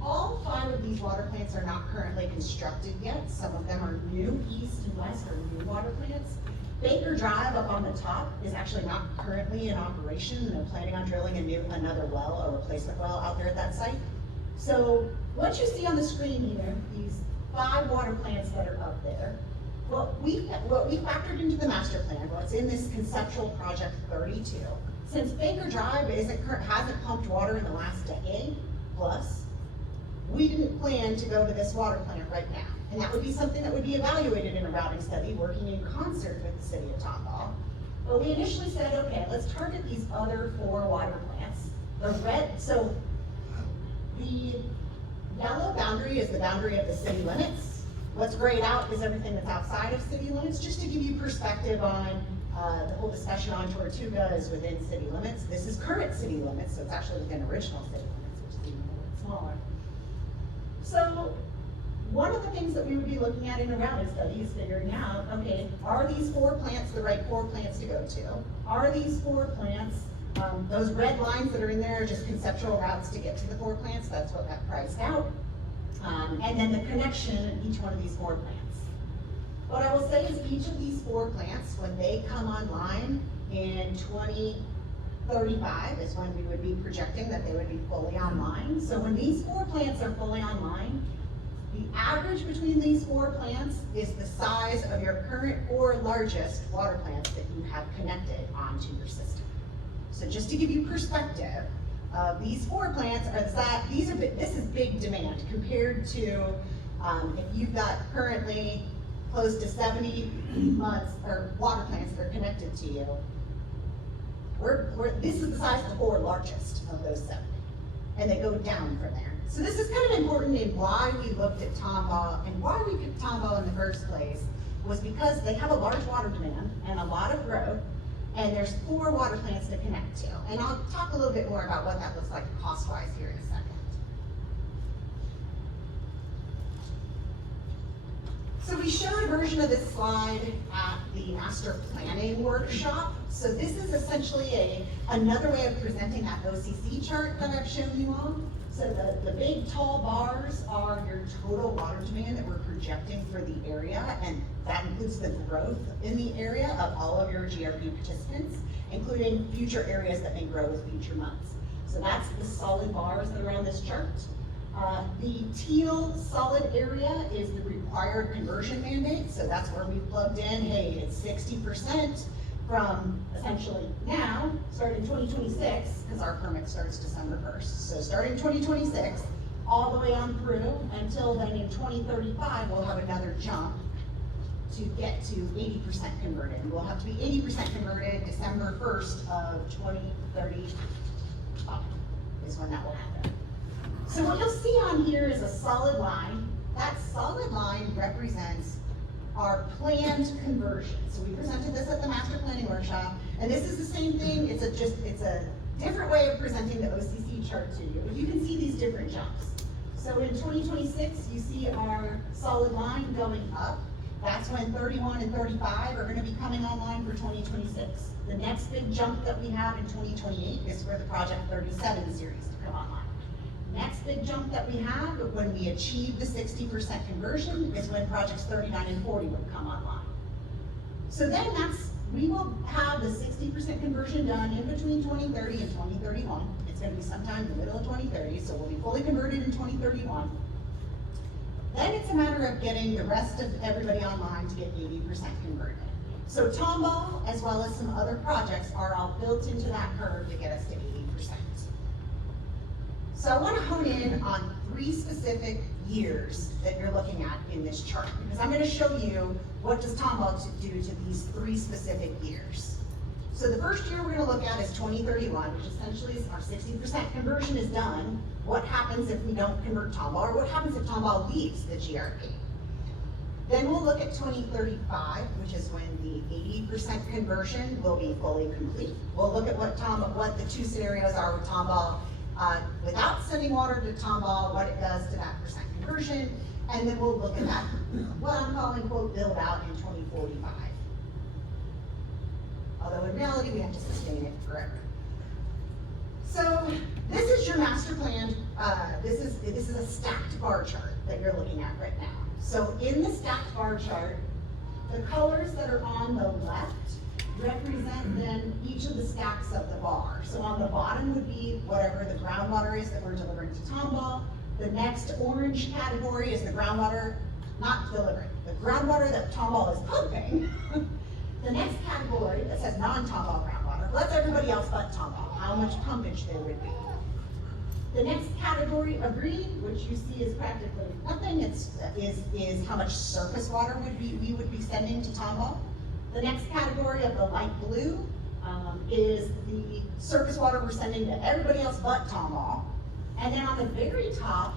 all 5 of these water plants are not currently constructed yet. Some of them are new, east and west are new water plants. Baker Drive up on the top is actually not currently in operation, and they're planning on drilling another well, a replacement well out there at that site. So what you see on the screen here, these 5 water plants that are up there, what we factored into the master plan, what's in this conceptual project 32, since Baker Drive hasn't pumped water in the last decade plus, we didn't plan to go to this water plant right now. And that would be something that would be evaluated in a routing study, working in concert with the city of Tomball. But we initially said, okay, let's target these other 4 water plants. So the yellow boundary is the boundary of the city limits. What's grayed out is everything that's outside of city limits, just to give you perspective on The whole discussion on Tortuga is within city limits. This is current city limits, so it's actually within original city limits, which is even a little smaller. So one of the things that we would be looking at in a routing study is figuring out, okay, are these 4 plants the right 4 plants to go to? Are these 4 plants, those red lines that are in there are just conceptual routes to get to the 4 plants, that's what got priced out. And then the connection in each one of these 4 plants. What I will say is each of these 4 plants, when they come online in 2035 is when we would be projecting that they would be fully online. So when these 4 plants are fully online, the average between these 4 plants is the size of your current or largest water plants that you have connected onto your system. So just to give you perspective, these 4 plants are this is big demand compared to if you've got currently close to 70 months or water plants that are connected to you. This is the size of the 4 largest of those 70, and they go down from there. So this is kind of important in why we looked at Tomball and why we picked Tomball in the first place was because they have a large water demand and a lot of growth, and there's 4 water plants to connect to. And I'll talk a little bit more about what that looks like cost-wise here in a second. So we showed a version of this slide at the master planning workshop. So this is essentially another way of presenting that OCC chart that I've shown you all. So the big tall bars are your total water demand that we're projecting for the area, and that includes the growth in the area of all of your GRP participants, including future areas that may grow with future months. So that's the solid bars that are on this chart. The teal solid area is the required conversion mandate, so that's where we plugged in, hey, it's 60% from essentially now, starting 2026, because our permit starts December 1st. So starting 2026, all the way on through until then in 2035, we'll have another jump to get to 80% converted. We'll have to be 80% converted December 1st of 2035 is when that will happen. So what you'll see on here is a solid line. That solid line represents our planned conversion. So we presented this at the master planning workshop, and this is the same thing. It's a different way of presenting the OCC chart to you, but you can see these different jumps. So in 2026, you see our solid line going up. That's when 31 and 35 are going to be coming online for 2026. The next big jump that we have in 2028 is for the Project 37 series to come online. Next big jump that we have when we achieve the 60% conversion is when projects 39 and 40 would come online. So then we will have the 60% conversion done in between 2030 and 2031. It's going to be sometime in the middle of 2030, so we'll be fully converted in 2031. Then it's a matter of getting the rest of everybody online to get 80% converted. So Tomball, as well as some other projects, are all built into that curve to get us to 80%. So I want to hone in on 3 specific years that you're looking at in this chart, because I'm going to show you what does Tomball do to these 3 specific years. So the first year we're going to look at is 2031, which essentially is our 60% conversion is done. What happens if we don't convert Tomball, or what happens if Tomball leaves the GRP? Then we'll look at 2035, which is when the 80% conversion will be fully complete. We'll look at what the 2 scenarios are with Tomball. Without sending water to Tomball, what it does to that % conversion, and then we'll look at that, what I'm calling, quote, build out in 2045. Although in reality, we have to sustain it forever. So this is your master plan. This is a stacked bar chart that you're looking at right now. So in the stacked bar chart, the colors that are on the left represent then each of the stacks of the bar. So on the bottom would be whatever the groundwater is that we're delivering to Tomball. The next orange category is the groundwater, not delivering, the groundwater that Tomball is pumping. The next category that says non-Tomball groundwater, well, that's everybody else but Tomball, how much pumpage there would be. The next category of green, which you see is practically nothing, is how much surface water we would be sending to Tomball. The next category of the light blue is the surface water we're sending to everybody else but Tomball. And then on the very top,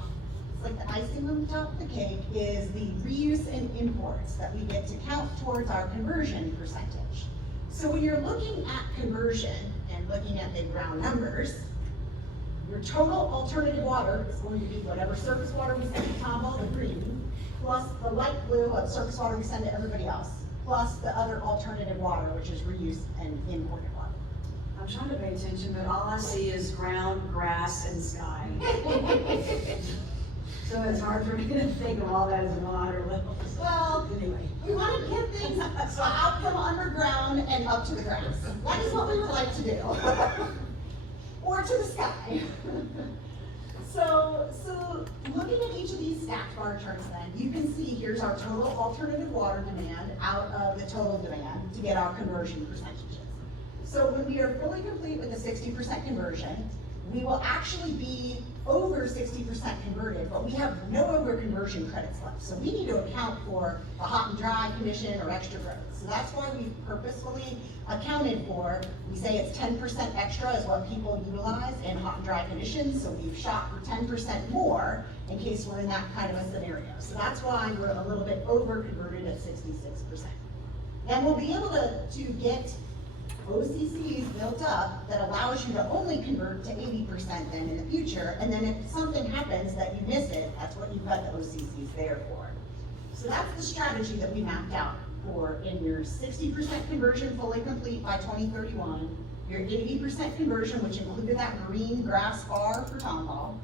it's like the icing on the top of the cake, is the reuse and imports that we get to count towards our conversion percentage. So when you're looking at conversion and looking at the ground numbers, your total alternative water is going to be whatever surface water we send to Tomball, the green, plus the light blue of surface water we send to everybody else, plus the other alternative water, which is reused and imported water. I'm trying to pay attention, but all I see is ground, grass, and sky. So it's hard for me to think of all that as water levels. Well, Anyway. we want to get things out from underground and up to the grass. That is what we would like to do. Or to the sky. So looking at each of these stacked bar charts then, you can see here's our total alternative water demand out of the total demand to get our conversion percentages. So when we are fully complete with the 60% conversion, we will actually be over 60% converted, but we have no over-conversion credits left. So we need to account for the hot and dry condition or extra growth. So that's why we've purposefully accounted for, we say it's 10% extra is what people utilize in hot and dry conditions. So we've shot for 10% more in case we're in that kind of a scenario. So that's why we're a little bit over-converted at 66%. And we'll be able to get OCCs built up that allows you to only convert to 80% then in the future, and then if something happens that you miss it, that's what you've got the OCCs there for. So that's the strategy that we mapped out for in your 60% conversion fully complete by 2031, your 80% conversion, which included that green grass bar for Tomball,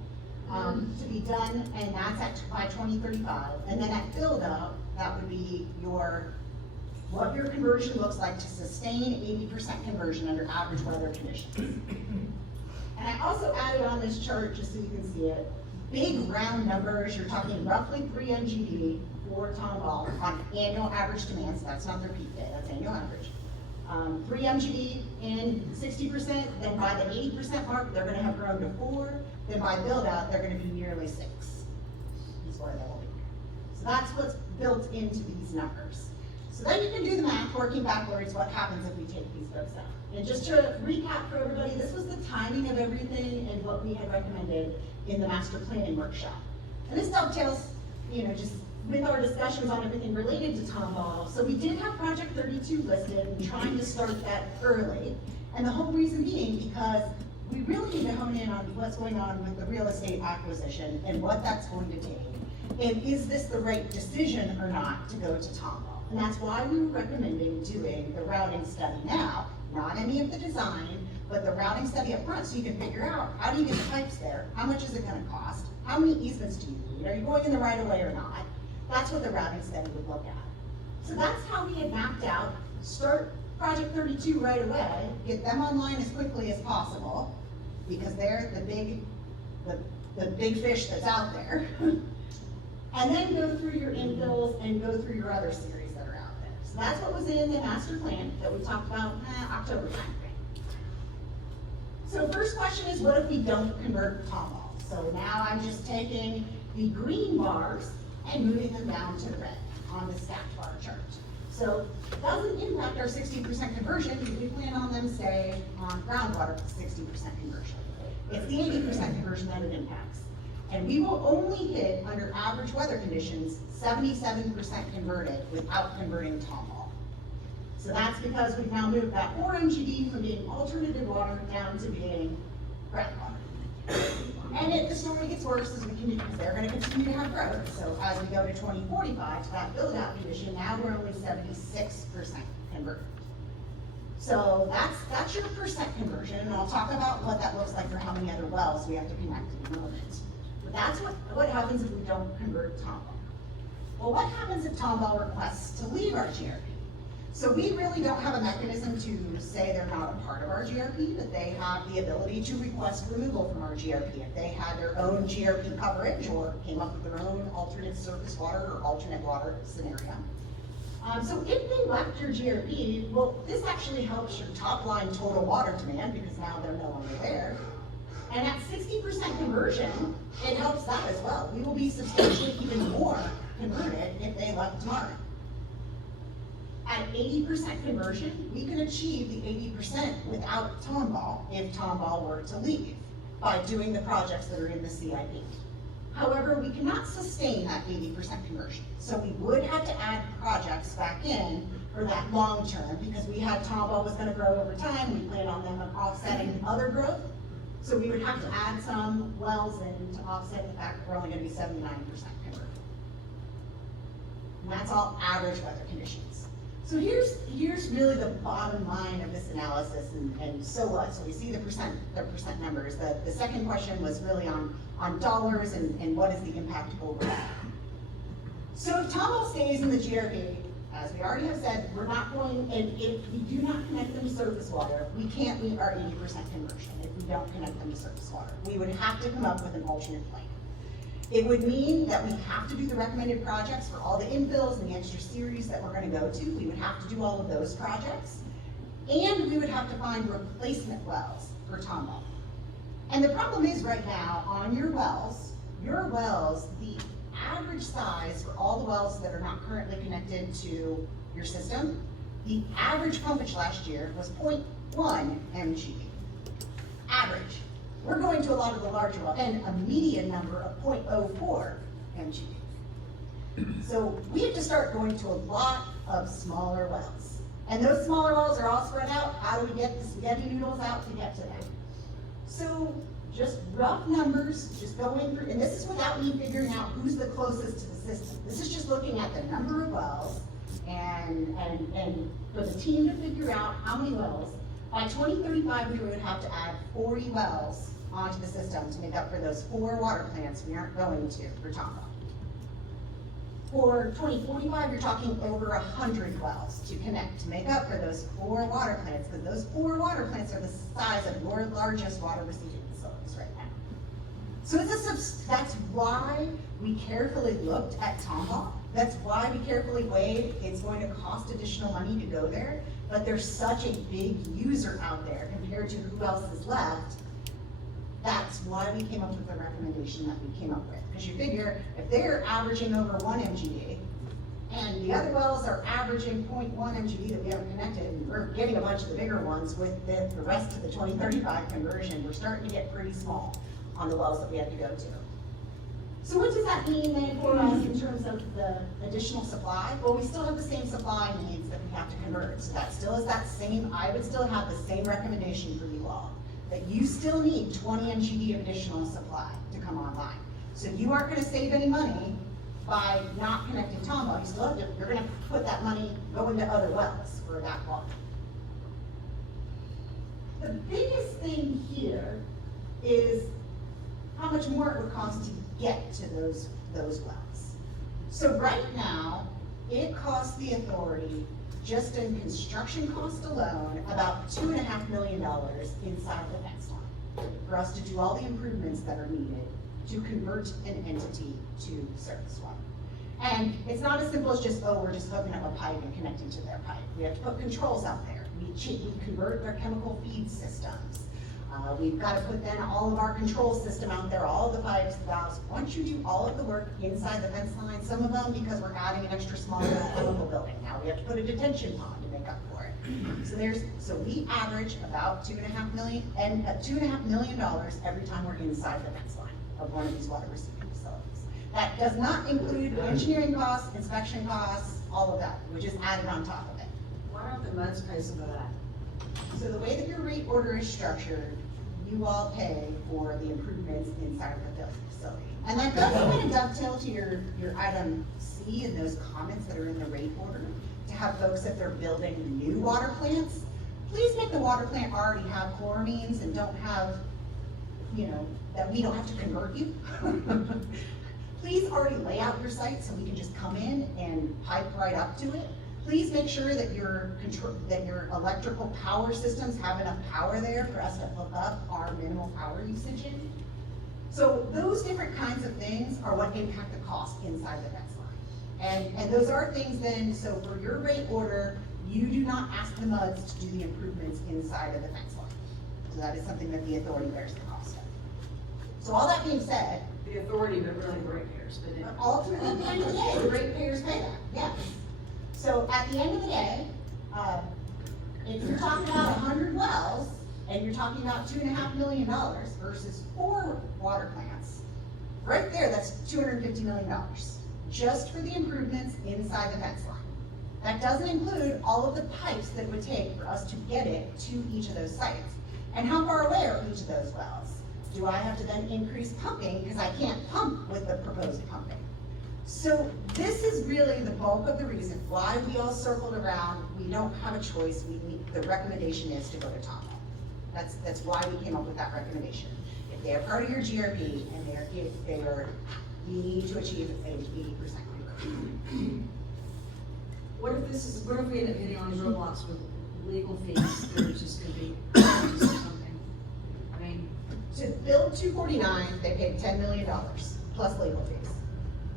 to be done, and that's by 2035, and then at build out, that would be what your conversion looks like to sustain 80% conversion under average weather conditions. And I also added on this chart, just so you can see it, big round numbers, you're talking roughly 3 MGD for Tomball on annual average demand, so that's not their peak day, that's annual average. 3 MGD in 60%, then by the 80% mark, they're gonna have grown to 4, then by build out, they're gonna be nearly 6, is where they will be. So that's what's built into these numbers. So then you can do the math, working backwards, what happens if we take these folks out. And just to recap for everybody, this was the timing of everything and what we had recommended in the master planning workshop. And this dovetails, just with our discussions on everything related to Tomball. So we did have Project 32 listed and trying to start that early. And the whole reason being because we really need to hone in on what's going on with the real estate acquisition and what that's going to take. And is this the right decision or not to go to Tomball? And that's why we were recommending doing the routing study now, not any of the design, but the routing study up front, so you can figure out, how do you get the pipes there? How much is it gonna cost? How many easements do you need? Are you going in the right of way or not? That's what the routing study would look at. So that's how we had mapped out, start Project 32 right away, get them online as quickly as possible, because they're the big fish that's out there. And then go through your infills and go through your other series that are out there. So that's what was in the master plan that we talked about October timeframe. So first question is, what if we don't convert Tomball? So now I'm just taking the green bars and moving them down to the red on the stacked bar chart. So it doesn't impact our 60% conversion because we plan on them staying on groundwater 60% conversion. It's the 80% conversion that it impacts. And we will only hit, under average weather conditions, 77% converted without converting Tomball. So that's because we've now moved that 4 MGD from being alternative water down to being groundwater. And if the story gets worse, as we can, because they're gonna continue to have growth, so as we go to 2045, to that build-out condition, now we're only 76% converted. So that's your percent conversion, and I'll talk about what that looks like for how many other wells we have to connect in a moment. But that's what happens if we don't convert Tomball. Well, what happens if Tomball requests to leave our GRP? So we really don't have a mechanism to say they're not a part of our GRP, but they have the ability to request removal from our GRP if they had their own GRP coverage or came up with their own alternate surface water or alternate water scenario. So if they left your GRP, well, this actually helps your top line total water demand because now they're no longer there. And at 60% conversion, it helps that as well. We will be substantially even more converted if they left tomorrow. At 80% conversion, we can achieve the 80% without Tomball if Tomball were to leave by doing the projects that are in the CIP. However, we cannot sustain that 80% conversion. So we would have to add projects back in for that long term, because we had Tomball was gonna grow over time, we plan on them offsetting other growth. So we would have to add some wells in to offset the fact that we're only gonna be 79% converted. And that's all average weather conditions. So here's really the bottom line of this analysis, and so what? So we see the percent numbers. The second question was really on dollars and what is the impact overall. So if Tomball stays in the GRV, as we already have said, we're not going, and if we do not connect them to surface water, we can't meet our 80% conversion if we don't connect them to surface water. We would have to come up with an alternate plan. It would mean that we have to do the recommended projects for all the infills and the extra series that we're gonna go to. We would have to do all of those projects. And we would have to find replacement wells for Tomball. And the problem is right now, on your wells, the average size for all the wells that are not currently connected to your system, the average pumpage last year was 0.1 MGD. Average. We're going to a lot of the larger wells, and a median number of 0.04 MGD. So we have to start going to a lot of smaller wells. And those smaller wells are all spread out. How do we get the spaghetti noodles out to get to them? So just rough numbers, just going through, and this is without me figuring out who's the closest to the system. This is just looking at the number of wells and for the team to figure out how many wells. By 2035, we would have to add 40 wells onto the system to make up for those 4 water plants we aren't going to for Tomball. For 2045, you're talking over 100 wells to connect to make up for those 4 water plants, because those 4 water plants are the size of your largest water receiving facilities right now. So that's why we carefully looked at Tomball. That's why we carefully weighed it's going to cost additional money to go there, but there's such a big user out there compared to who else is left. That's why we came up with the recommendation that we came up with. Because you figure, if they're averaging over 1 MGD, and the other wells are averaging 0.1 MGD that we haven't connected, and we're getting a bunch of the bigger ones with the rest of the 2035 conversion, we're starting to get pretty small on the wells that we have to go to. So what does that mean then for us in terms of the additional supply? Well, we still have the same supply needs that we have to convert. So that still is that same, I would still have the same recommendation for you all, that you still need 20 MGD of additional supply to come online. So you aren't gonna save any money by not connecting Tomball. You still have to, you're gonna put that money, go into other wells for that water. The biggest thing here is how much more it would cost to get to those wells. So right now, it costs the authority, just in construction cost alone, about $2.5 million inside the fence line for us to do all the improvements that are needed to convert an entity to surface water. And it's not as simple as just, oh, we're just hooking up a pipe and connecting to their pipe. We have to put controls out there. We convert their chemical feed systems. We've got to put then all of our control system out there, all of the pipes, the valves. Once you do all of the work inside the fence line, some of them because we're adding an extra small chemical building now, we have to put a detention pond to make up for it. So we average about $2.5 million every time we're inside the fence line of one of these water receiving facilities. That does not include engineering costs, inspection costs, all of that, which is added on top of it. Why don't the MUDs pay some of that? So the way that your rate order is structured, you all pay for the improvements inside of the facility. And that does kind of dovetail to your item C and those comments that are in the rate order, to have folks, if they're building new water plants, please make the water plant already have chloramines and don't have, that we don't have to convert you. Please already lay out your site so we can just come in and pipe right up to it. Please make sure that your electrical power systems have enough power there for us to hook up our minimal power usage in. So those different kinds of things are what impact the cost inside the fence line. And those are things then, so for your rate order, you do not ask the MUDs to do the improvements inside of the fence line. So that is something that the authority bears the cost of. So all that being said, The authority, but really the ratepayers, but it. ultimately, at the end of the day, the ratepayers pay that, yes. So at the end of the day, if you're talking about 100 wells, and you're talking about $2.5 million versus 4 water plants, right there, that's $250 million, just for the improvements inside the fence line. That doesn't include all of the pipes that it would take for us to get it to each of those sites. And how far away are each of those wells? Do I have to then increase pumping because I can't pump with the proposed pumping? So this is really the bulk of the reason why we all circled around. We don't have a choice. The recommendation is to go to Tomball. That's why we came up with that recommendation. If they are part of your GRP and we need to achieve an 80% conversion. What if we end up hitting on these roadblocks with legal fees that are just gonna be or something? I mean, To build 249, they paid $10 million plus legal fees.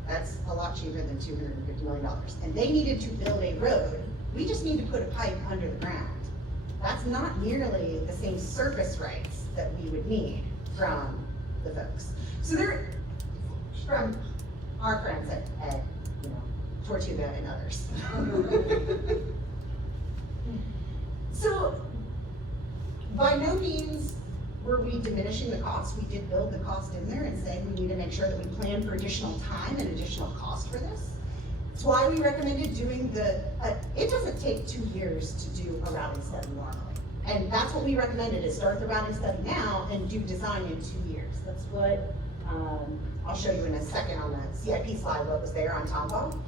That's a lot cheaper than $250 million. And they needed to build a road. We just need to put a pipe under the ground. That's not nearly the same surface rights that we would need from the folks. So they're from our friends at Tortuga and others. So by no means were we diminishing the cost. We did build the cost in there and say we need to make sure that we plan for additional time and additional cost for this. That's why we recommended doing it doesn't take 2 years to do a routing study normally. And that's what we recommended, is start the routing study now and do design in 2 years. That's what, I'll show you in a second on the CIP slide what was there on Tomball.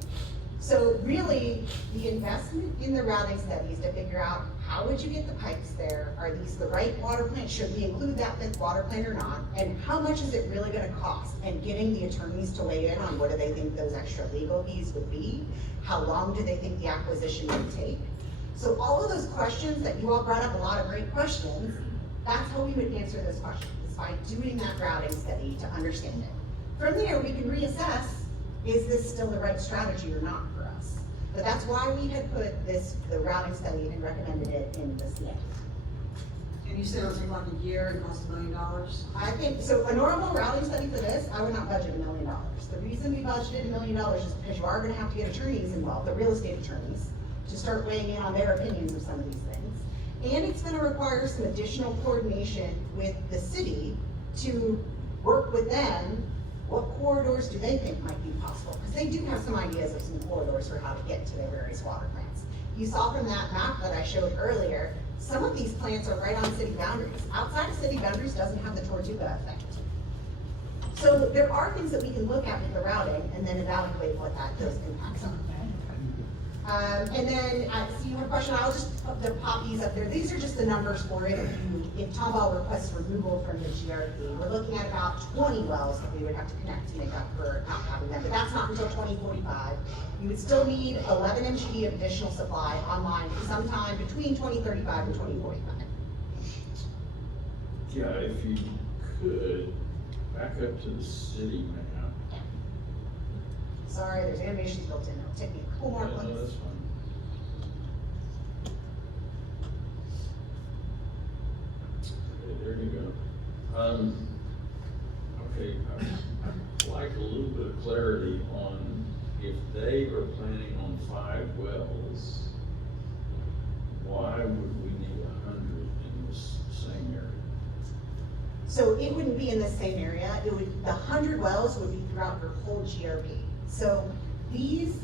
So really, the investment in the routing studies to figure out how would you get the pipes there? Are these the right water plant? Should we include that fifth water plant or not? And how much is it really gonna cost? And getting the attorneys to weigh in on what do they think those extra legal fees would be? How long do they think the acquisition would take? So all of those questions that you all brought up, a lot of great questions, that's how we would answer those questions, is by doing that routing study to understand it. From there, we can reassess, is this still the right strategy or not for us? But that's why we had put the routing study and recommended it in the CIP. and you said it was like a year and cost $1 million? I think, so a normal routing study for this, I would not budget $1 million. The reason we budgeted $1 million is because you are gonna have to get attorneys involved, the real estate attorneys, to start weighing in on their opinions of some of these things. And it's gonna require some additional coordination with the city to work with them. What corridors do they think might be possible? Because they do have some ideas of some corridors for how to get to their various water plants. You saw from that map that I showed earlier, some of these plants are right on city boundaries. Outside of city boundaries doesn't have the Tortuga effect. So there are things that we can look at with the routing and then evaluate what those impacts are. And then, so you have a question, I'll just pop these up there. These are just the numbers for it if Tomball requests removal from the GRP. We're looking at about 20 wells that we would have to connect to make up for not having them, but that's not until 2045. You would still need 11 MGD of additional supply online sometime between 2035 and 2045. Yeah, if you could, back up to the city map. Sorry, there's animations built in. It'll take me a couple more No, clicks. that's fine. Okay, there you go. Okay, I'd like a little bit of clarity on if they are planning on 5 wells, why would we need 100 in this same area? So it wouldn't be in the same area. The 100 wells would be throughout your whole GRP. So these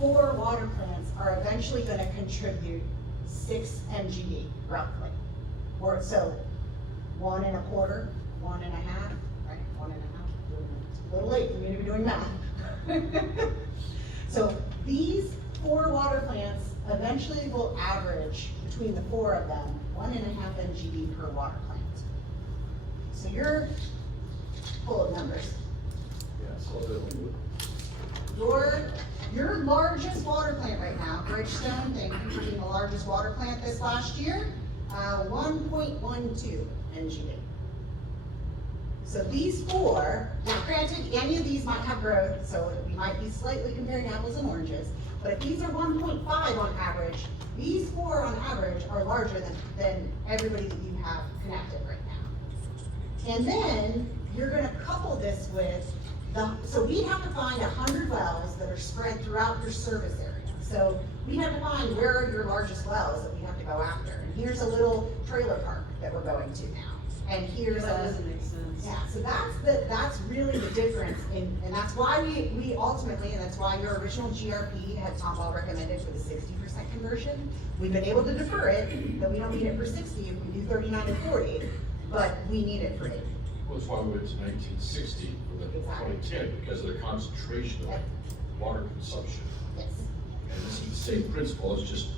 4 water plants are eventually going to contribute 6 MGD roughly. Or so 1 1/4, 1 1/2, right? 1 1/2. It's a little late for me to be doing math. So these 4 water plants eventually will average between the 4 of them 1.5 MGD per water plant. So you're full of numbers. Yeah, so that would. Your largest water plant right now, Bridgestone, thank you for being the largest water plant this last year, 1.12 MGD. So these 4, now granted, any of these might have growth, so we might be slightly comparing apples and oranges, but if these are 1.5 on average, these 4 on average are larger than everybody that you have connected right now. And then you're gonna couple this with so we'd have to find 100 wells that are spread throughout your service area. So we have to find where are your largest wells that we have to go after. And here's a little trailer park that we're going to now. and here's That a. doesn't make sense. Yeah, so that's really the difference, and that's why we ultimately, and that's why your original GRP had Tomball recommended for the 60% conversion. We've been able to defer it, but we don't need it for 60, if we do 39 and 40, but we need it for 80. Well, that's why we went to 1960 for the Exactly. 2010, because of the concentration of Yep. water consumption. Yes, And this is the same principle, it's just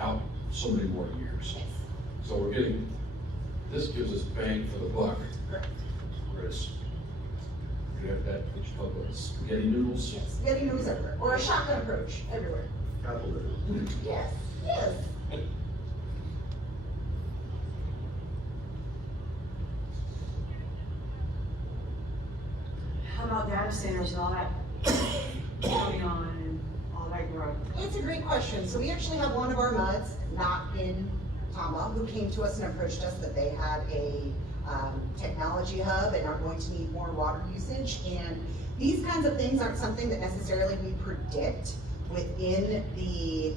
out so many more years. yes, So we're getting, this gives us bang for the buck, correct. whereas you have that, what you call it, spaghetti noodles. Yes, spaghetti noodles everywhere, or a shotgun approach everywhere. Capitalism. Yes, yes. How about data centers and all that coming on and all that growth? It's a great question. So we actually have one of our MUDs, not in Tomball, who came to us and approached us that they had a technology hub and are going to need more water usage. And these kinds of things aren't something that necessarily we predict within the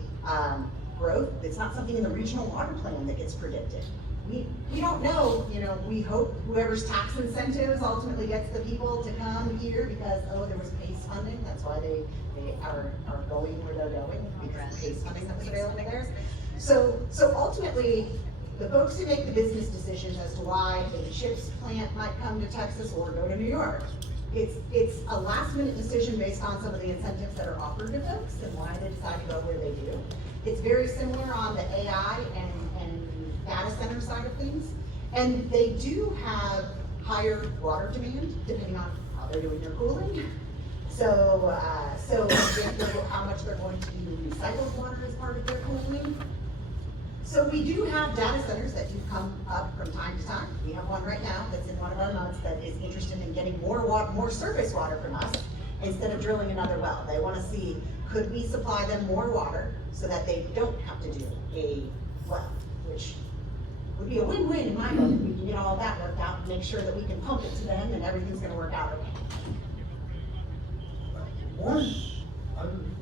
growth. It's not something in the regional water plan that gets predicted. We don't know, we hope whoever's tax incentives ultimately gets the people to come here because, oh, there was PACE funding, that's why they are going where they're going, because of PACE funding that was available there. So ultimately, the folks who make the business decisions as to why the chips plant might come to Texas or go to New York, it's a last minute decision based on some of the incentives that are offered to folks and why they decide to go where they do. It's very similar on the AI and data center side of things. And they do have higher water demand depending on how they're doing their cooling. So how much they're going to use recycled water as part of their cooling. So we do have data centers that do come up from time to time. We have one right now that's in one of our MUDs that is interested in getting more surface water from us instead of drilling another well. They want to see, could we supply them more water so that they don't have to do a well, which would be a win-win in my book. We can get all of that worked out, make sure that we can pump it to them and everything's gonna work out okay. I'm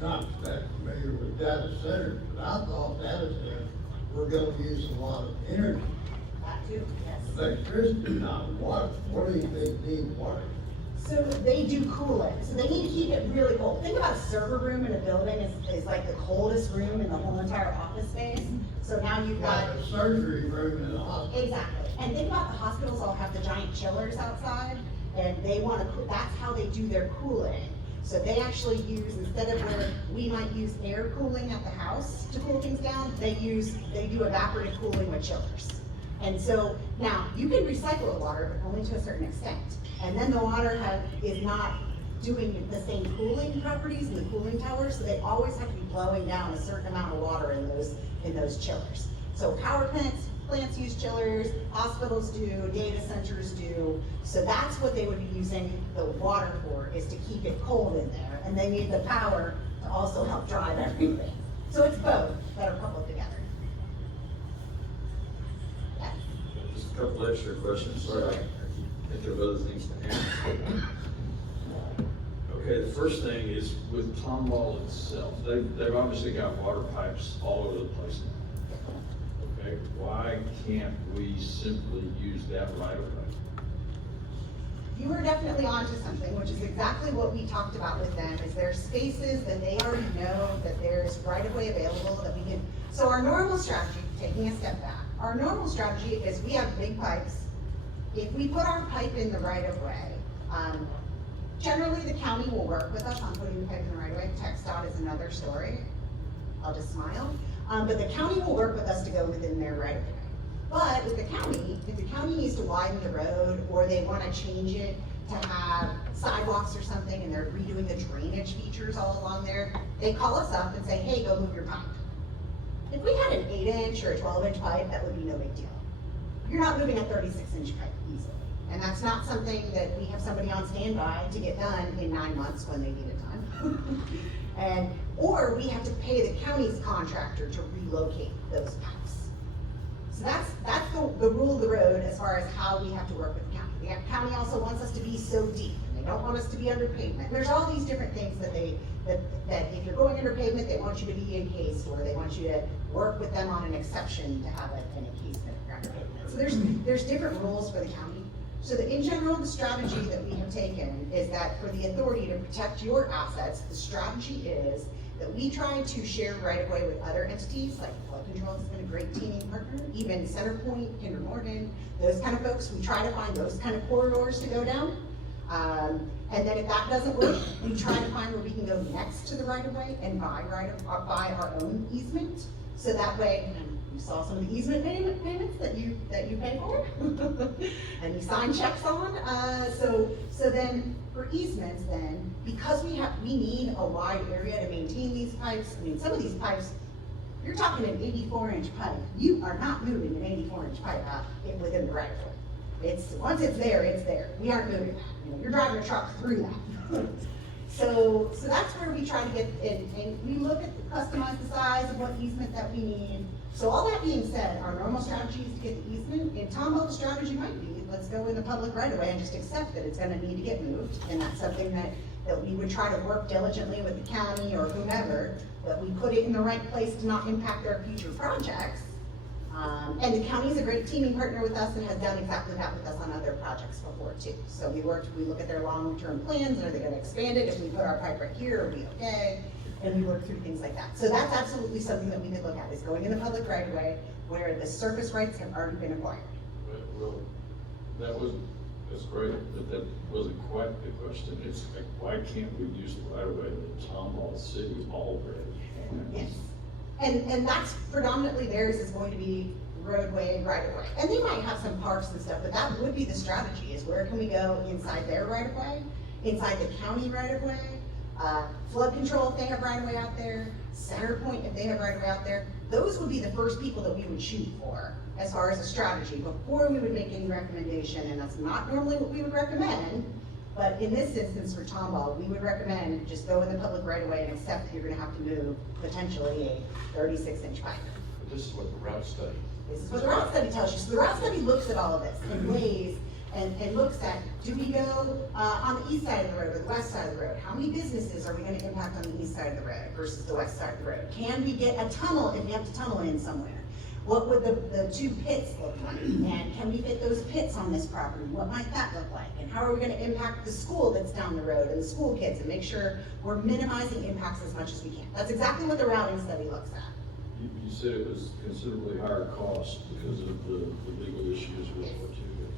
not that familiar with data centers, but I thought data centers were gonna use a lot of energy, That too, yes. electricity, not water. What do you think need water? So they do cool it, so they need to keep it really cold. Think about a server room in a building is like the coldest room in the whole entire office space. So now you've got. Like a surgery room in the hospital. Exactly, and think about the hospitals all have the giant chillers outside, and they want to, that's how they do their cooling. So they actually use, instead of where we might use air cooling at the house to cool things down, they do evaporative cooling with chillers. And so, now, you can recycle the water, but only to a certain extent. And then the water is not doing the same cooling properties in the cooling tower, so they always have to be blowing down a certain amount of water in those chillers. So power plants use chillers, hospitals do, data centers do. So that's what they would be using the water for, is to keep it cold in there. And they need the power to also help drive everything. So it's both that are coupled together. Yeah. Just a couple extra questions, sorry, I think there are other things to ask. Okay, the first thing is with Tomball itself, they've obviously got water pipes all over the place now. Okay, why can't we simply use that right away? You were definitely onto something, which is exactly what we talked about with them, is there are spaces that they already know that there's right-of-way available that we can. So our normal strategy, taking a step back, our normal strategy is we have big pipes. If we put our pipe in the right-of-way, generally the county will work with us on putting the pipe in the right-of-way. TxDOT is another story. I'll just smile. But the county will work with us to go within their right-of-way. But with the county, if the county needs to widen the road or they want to change it to have sidewalks or something and they're redoing the drainage features all along there, they call us up and say, hey, go move your pipe. If we had an 8-inch or a 12-inch pipe, that would be no big deal. You're not moving a 36-inch pipe easily. And that's not something that we have somebody on standby to get done in 9 months when they need it done. Or we have to pay the county's contractor to relocate those pipes. So that's the rule of the road as far as how we have to work with the county. The county also wants us to be so deep, and they don't want us to be under pavement. There's all these different things that if you're going under under pavement, they want you to be encased, or they want you to work with them on an exception to have an encasement for under pavement. So there's different rules for the county. So in general, the strategy that we have taken is that for the authority to protect your assets, the strategy is that we try to share right of way with other entities, like flood control has been a great teaming partner, even Centerpoint, Kinder Morgan, those kind of folks. We try to find those kind of corridors to go down. And then if that doesn't work, we try to find where we can go next to the right of way and buy our own easement. So that way, and you saw some of the easement payments that you pay for, and you sign checks on. So then for easements, then because we need a wide area to maintain these pipes. I mean, some of these pipes, you're talking an 84-inch pipe. You are not moving an 84-inch pipe out within the right of way. Once it's there, it's there. We aren't moving that. You know, you're driving a truck through that. So that's where we try to get in, and we look at customize the size of what easement that we need. So all that being said, our normal strategy is to get the easement. In Tomball, the strategy might be, let's go in the public right of way and just accept that it's gonna need to get moved. And that's something that we would try to work diligently with the county or whomever, that we put it in the right place to not impact our future projects. And the county is a great teaming partner with us and has done exactly that with us on other projects before too. So we look at their long-term plans, are they gonna expand it? If we put our pipe right here, are we okay? And we work through things like that. So that's absolutely something that we could look at, is going in the public right of way where the surface rights have already been acquired. Well, that's great, but that wasn't quite the question. It's like, why can't we use the right of way that Tomball City already has? Yes. And that's predominantly theirs is going to be roadway and right of way. And they might have some parks and stuff, but that would be the strategy, is where can we go inside their right of way, inside the county right of way, flood control if they have right of way out there, Centerpoint if they have right of way out there. Those would be the first people that we would shoot for as far as a strategy before we would make any recommendation, and that's not normally what we would recommend. But in this instance for Tomball, we would recommend just go in the public right of way and accept that you're gonna have to move potentially a 36-inch pipe. But this is what the route study. This is what the route study tells you. So the route study looks at all of this and weighs and looks at, do we go on the east side of the road or the west side of the road? How many businesses are we gonna impact on the east side of the road versus the west side of the road? Can we get a tunnel if we have to tunnel in somewhere? What would the two pits look like? And can we fit those pits on this property? What might that look like? And how are we gonna impact the school that's down the road and the school kids, and make sure we're minimizing impacts as much as we can? That's exactly what the routing study looks at. You said it was considerably higher cost because of the legal issues with what you did.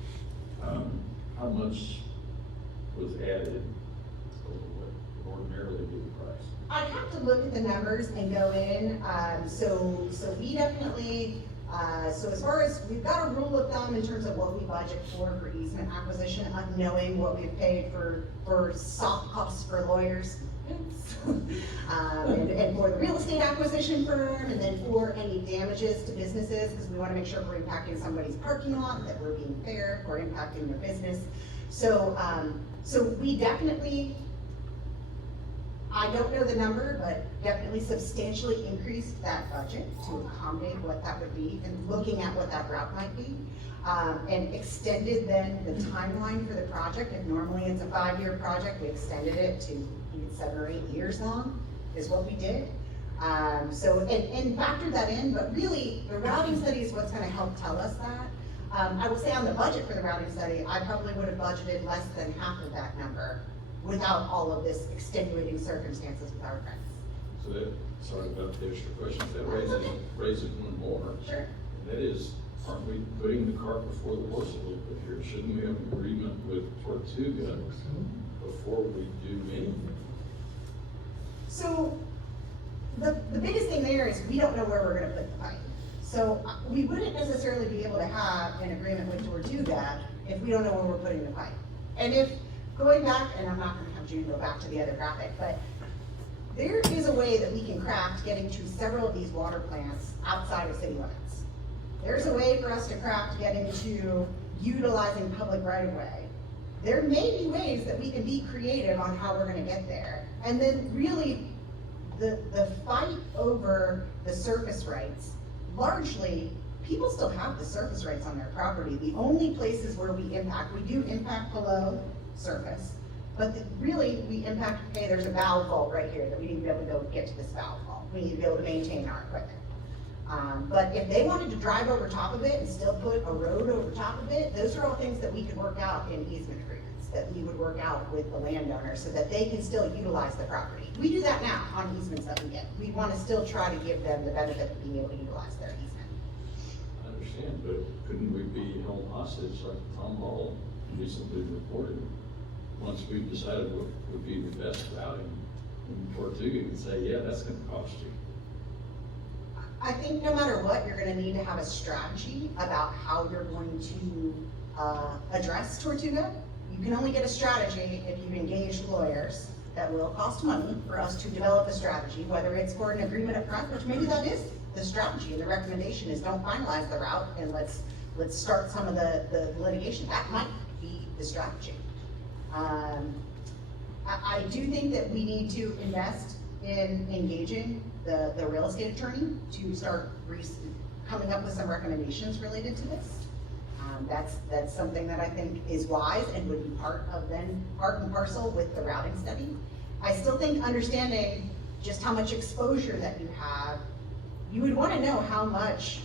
How much was added over what ordinarily would be the price? I'd have to look at the numbers and go in, so we definitely, so as far as, we've got a rule of thumb in terms of what we budget for easement acquisition, knowing what we've paid for soft costs for lawyers, and for the real estate acquisition firm, and then for any damages to businesses, because we want to make sure if we're impacting somebody's parking lot, that we're being fair, if we're impacting their business. So we definitely, I don't know the number, but definitely substantially increased that budget to accommodate what that would be, and looking at what that route might be. And extended then the timeline for the project. If normally it's a 5-year project, we extended it to 7 or 8 years long, is what we did. So, and factored that in, but really, the routing study is what's gonna help tell us that. I will say on the budget for the routing study, I probably would have budgeted less than half of that number without all of this extenuating circumstances with our friends. So that, sorry about the extra questions, that raises one more. Sure. And that is, aren't we putting the cart before the horse a little bit here? Shouldn't we have an agreement with Tortuga before we do anything? So, the biggest thing there is we don't know where we're gonna put the pipe. So, we wouldn't necessarily be able to have an agreement with Tortuga if we don't know where we're putting the pipe. And if, going back, and I'm not gonna have Jude go back to the other graphic, but there is a way that we can craft getting to several of these water plants outside of city limits. There's a way for us to craft getting to utilizing public right of way. There may be ways that we can be creative on how we're gonna get there. And then really, the fight over the surface rights, largely, people still have the surface rights on their property. The only places where we do impact below surface, But really, we impact, okay, there's a valve vault right here that we need to be able to go get to this valve vault. We need to be able to maintain our equipment. But if they wanted to drive over top of it and still put a road over top of it, those are all things that we could work out in easement agreements, that we would work out with the landowner so that they can still utilize the property. We do that now on easements that we get. We want to still try to give them the benefit of being able to utilize their easement. I understand, but couldn't we be held hostage like Tom Hall recently reported? Once we've decided what would be the best routing in Tortuga, and say, yeah, that's gonna cost you. I think no matter what, you're gonna need to have a strategy about how you're going to address Tortuga. You can only get a strategy if you've engaged lawyers. That will cost money for us to develop a strategy, whether it's for an agreement up front, which maybe that is the strategy, and the recommendation is don't finalize the route and let's start some of the litigation. That might be the strategy. I do think that we need to invest in engaging the real estate attorney to start coming up with some recommendations related to this. That's something that I think is wise and would be part and parcel with the routing study. I still think understanding just how much exposure that you have, you would want to know how much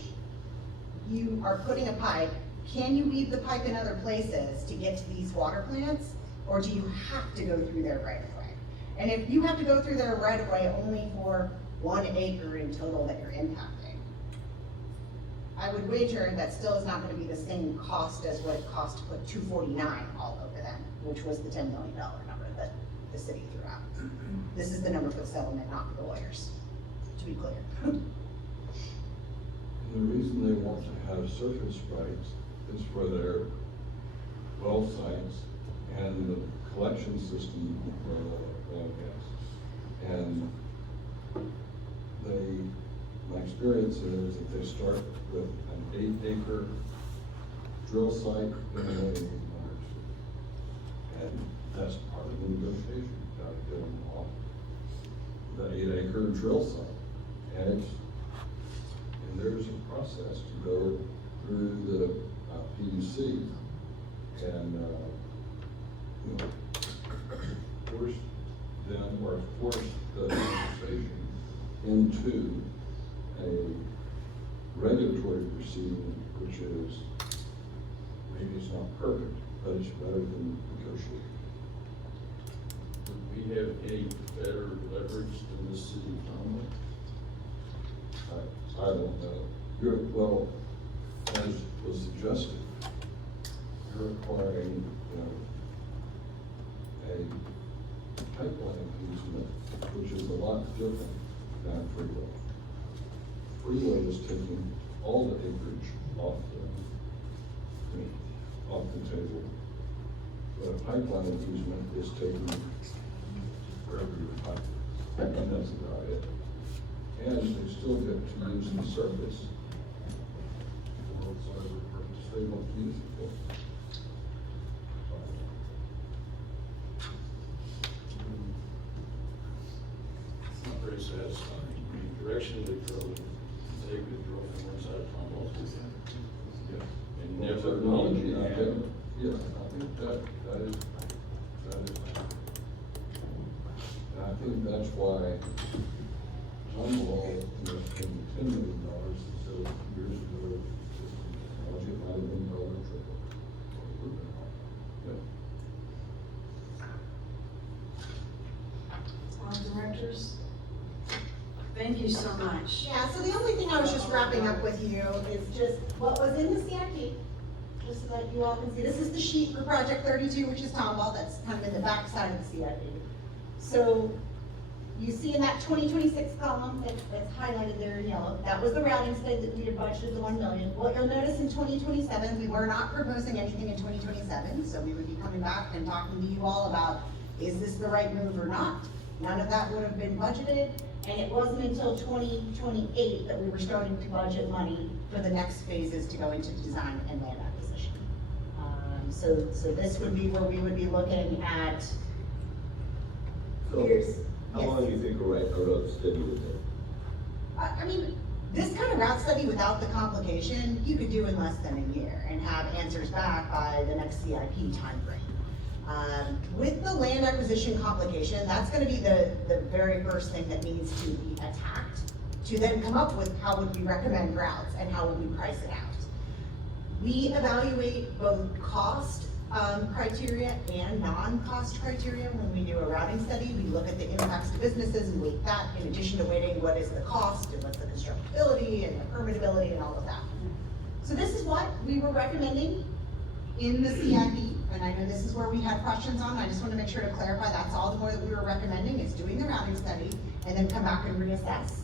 you are putting a pipe. Can you weave the pipe in other places to get to these water plants, or do you have to go through their right of way? And if you have to go through their right of way only for 1 acre in total that you're impacting, I would wager that still is not going to be the same cost as what it cost to put 249 all over them, which was the $10 million number that the city threw out. This is the number for the settlement, not for the lawyers, to be clear. And the reason they want to have surface rights is for their well sites and the collection system for the oil gas. And my experience is that they start with an 8-acre drill site in a March. And that's part of the negotiation, you gotta get them off the 8-acre drill site. And there's a process to go through the PUC and, force them or force the administration into a regulatory proceeding, which is, maybe it's not perfect, but it's better than negotiating. Would we have any better leverage than the city of Conway? I don't know. Well, as was suggested, you're acquiring, a pipeline easement, which is a lot different than freeway. Freeway is taking all the acreage off the table. But a pipeline easement is taking wherever your pipe is. And that's about it. And they still get to use the surface for whatever purpose they want to use it for. It's not very satisfying. I mean, directionally, they could draw from one side of Tom Hall to the other. Yeah. And Well, never technology, need to I have- think, yes, I think that is. And I think that's why Tom Hall invested in $10 million instead of years ago, technology might have been $1 triple. Yeah. Directors, thank you so much. Yeah, so the only thing I was just wrapping up with you is just what was in the CIP, just so that you all can see. This is the sheet for Project 32, which is Tomball, that's kind of in the back side of the CIP. So you see in that 2026 column that's highlighted there in yellow, that was the routing study that we had budgeted the 1 million. What you'll notice in 2027, we were not proposing anything in 2027, so we would be coming back and talking to you all about, is this the right move or not? None of that would have been budgeted, and it wasn't until 2028 that we were starting to budget money for the next phases to go into design and land acquisition. So this would be where we would be looking at. So, Here's- how yes. long do you think a road study would take? I mean, this kind of route study without the complication, you could do in less than a year and have answers back by the next CIP timeframe. With the land acquisition complication, that's gonna be the very first thing that needs to be attacked, to then come up with how would we recommend routes and how would we price it out. We evaluate both cost criteria and non-cost criteria when we do a routing study. We look at the impacts to businesses and weight that, in addition to weighting what is the cost and what's the constructability and the permittability and all of that. So this is what we were recommending in the CIP, and I know this is where we had questions on. I just want to make sure to clarify that's all the more that we were recommending is doing the routing study and then come back and reassess.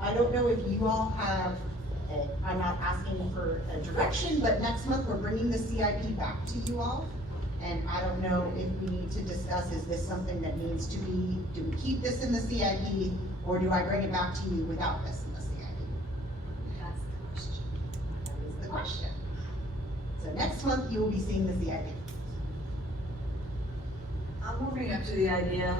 I don't know if you all have, I'm not asking for a direction, but next month we're bringing the CIP back to you all. And I don't know if we need to discuss, is this something that needs to be, do we keep this in the CIP or do I bring it back to you without this in the CIP? That's the question. That is the question. So next month you will be seeing the CIP. I'm warming up to the idea,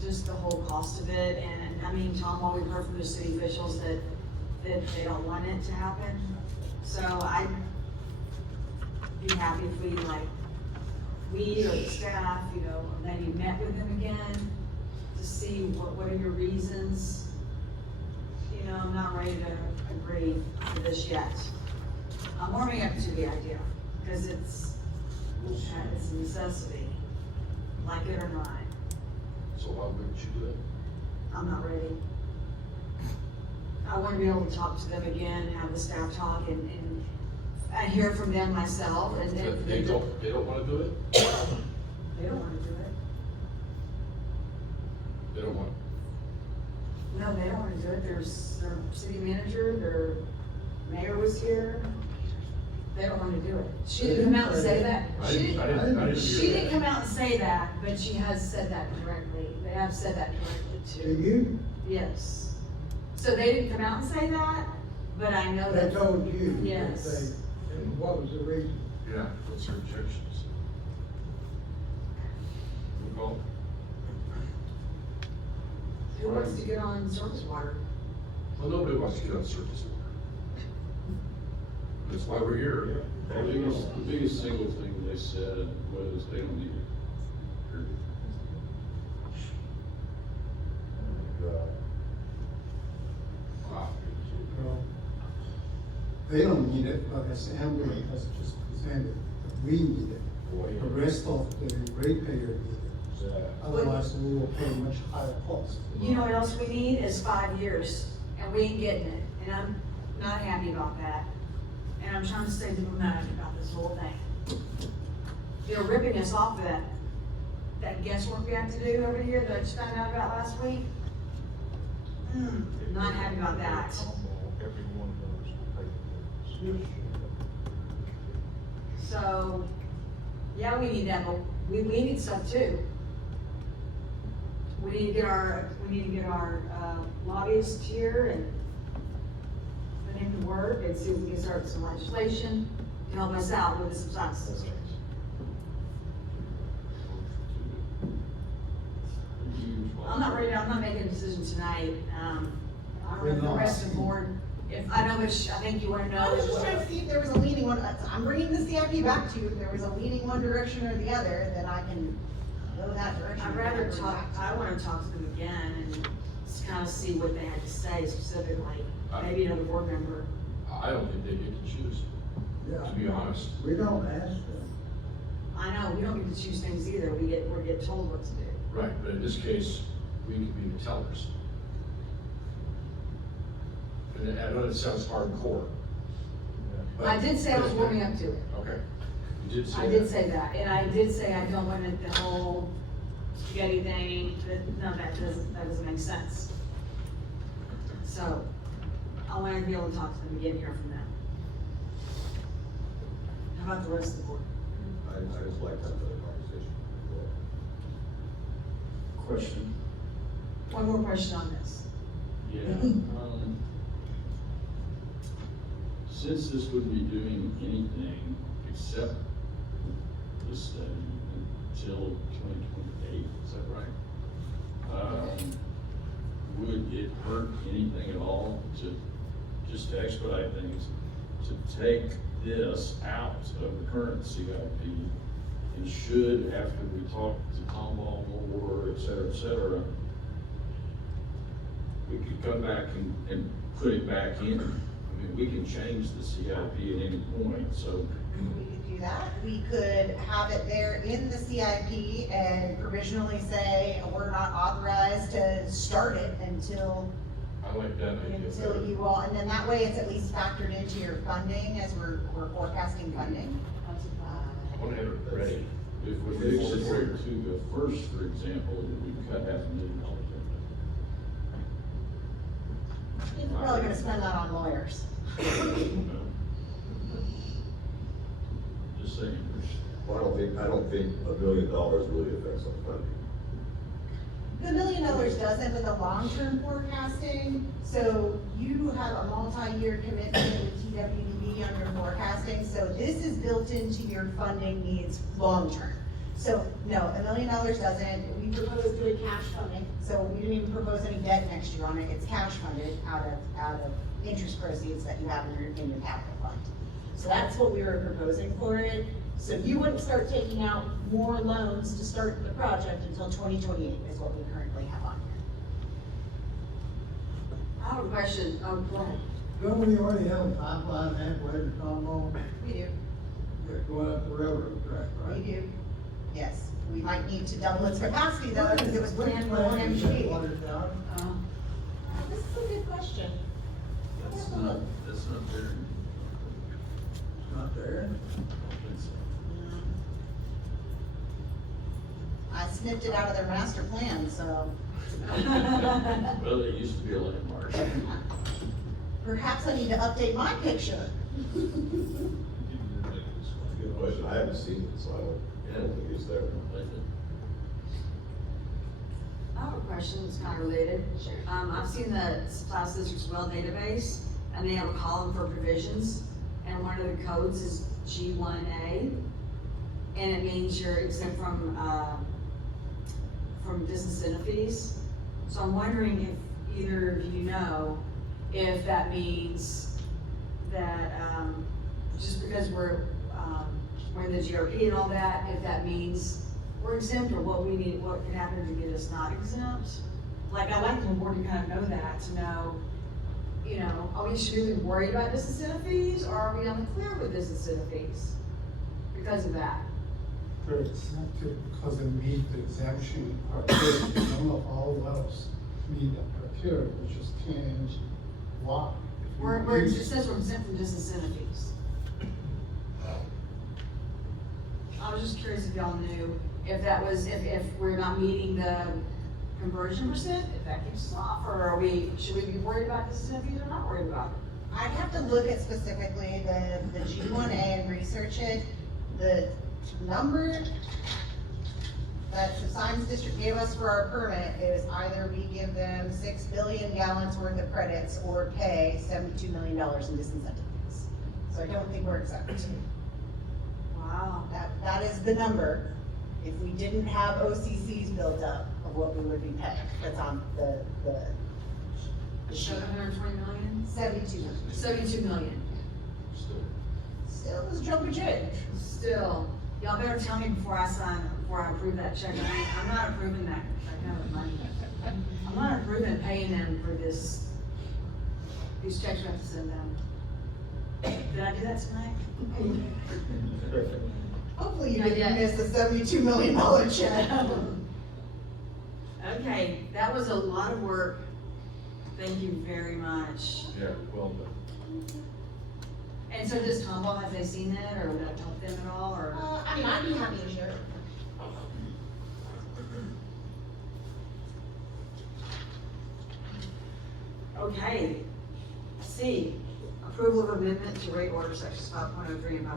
just the whole cost of it, and I mean, Tom, what we've heard from the city officials that they don't want it to happen. So I'd be happy if we we or the staff, maybe met with them again to see what are your reasons. I'm not ready to agree to this yet. I'm warming up to the idea, because it's a necessity, like it or not. So why wouldn't you do it? I'm not ready. I want to be able to talk to them again, have the staff talk, and hear from them myself, and then. They don't wanna do it? They don't want to do it. They don't want. No, they don't want to do it. Their city manager, their mayor was here. They don't want to do it. She didn't come out and say that. I didn't She hear didn't that. come out and say that, but she has said that directly. They have said that directly To too. you, Yes. So they didn't come out and say that, but I know they that. told you. that Yes. they- And what was the reason? Yeah, what's your objections? Well, Who wants to get on surface water? nobody wants to get on surface water. That's why we're here. The biggest single thing they said was they don't need it. Period. Wow. Well, they don't need it, but as Amber has just presented, we need it. The rest of the ratepayer need it. Otherwise, we will pay much higher cost. You know what else we need is 5 years, and we ain't getting it, and I'm not happy about that. And I'm trying to stay diplomatic about this whole thing. They're ripping us off of that guesswork we have to do over here that I just found out about last week. Not happy about that. So, yeah, we need that, but we need stuff too. We need to get our lobbyists here and put him to work and see if we can start some legislation to help us out with the subsidence districts. I'm not making a decision tonight. I don't know if the rest of the board, I think you wanna know. I was just trying to see if there was a leaning one. I'm bringing the CIP back to you. If there was a leaning one direction or the other, then I can go that direction. I'd rather I wanna talk to them again and just kind of see what they had to say specifically, maybe another board member. I don't think they get to choose, to be honest. We don't ask them. I know, we don't get to choose things either, we're get told what to do. Right, but in this case, we can be the tellers. And I know it sounds hardcore. but- I did say I was warming up to it. Okay, you did say that. I did say that, and I did say I don't want it, the whole spaghetti thing, that doesn't make sense. So, I want to be able to talk to them again, hear from them. How about the rest of the board? I just like that conversation. Question? One more question on this. Yeah. Since this wouldn't be doing anything except the study until 2028, is that right? Would it hurt anything at all to, just to expedite things, to take this out of the current CIP. And should, after we talk to Tomball more, et cetera, we could come back and put it back in. I mean, we can change the CIP at any point, so. We could do that. We could have it there in the CIP and provisionally say, we're not authorized to start it until I like that idea. until you all, and then that way it's at least factored into your funding as we're forecasting funding. I want to have it ready. If we fix it to the first, for example, we cut $500,000. You're probably gonna spend that on lawyers. Just saying. Well, I don't think $1 million really affects our funding. The $1 million doesn't, but the long-term forecasting, so you have a multi-year commitment with TWDB on your forecasting, so this is built into your funding needs long-term. So, no, $1 million doesn't, we propose doing cash funding, so we didn't even propose any debt next year on it, it's cash funded out of interest proceeds that you have in your capital fund. So that's what we were proposing for it, so you wouldn't start taking out more loans to start the project until 2028 is what we currently have on here. I have a question, go ahead. Don't we already have a pipeline halfway to Tomball? We do, Going up the railroad track, we right? do, yes. We might need to double its capacity though, because it was planned for one Water MGD. tower? This is a good question. That's not there. It's not there. I snipped it out of their master plan, so Well, it used to be a landmark. perhaps I need to update my picture. Good question. I haven't seen it, so I don't think it's there. I have a question that's kind of related. Sure. I've seen the supply district's well database, and they have a column for provisions, and one of the codes is G1A, and it means you're exempt from disincentive fees. So I'm wondering if either of you know if that means that, just because we're in the GRP and all that, if that means we're exempt, or what we need, what can happen to get us not exempt. Like, I'd like the board to kind of know that, to know, you know, are we should we be worried about disincentive fees, or are we on the clear with disincentive fees because of that? They're exempted because they meet the exemption criteria. None of all wells meet that criteria, which is 10-inch water. It just says we're exempt from disincentive fees. I was just curious if y'all knew if that was, if we're not meeting the conversion percent, if that keeps us off, or should we be worried about disincentive fees or not worried about it? I'd have to look at specifically the G1A and research it. The number that the Science District gave us for our permit is either we give them 6 billion gallons worth of credits or pay $72 million in disincentive fees. So I don't think we're exempt. Wow. That is the number, if we didn't have OCCs built up, of what we would be paying. That's on the sheet. 720 million? 72 million. 72 million. Still is jumping change. Still, y'all better tell me before I approve that check. I'm not approving that kind of money. I'm not approving paying them for these checks we have to send them. Did I do that tonight? Hopefully you Not didn't yet. miss the $72 million check. Okay, that was a lot of work. Thank you very much. Yeah, well done. And so does Tomball, have they seen that, or would that help them at all, or? I mean, I'd be happy to share. Okay, C, approval of amendment to rate order sections 5.03 and 5.31.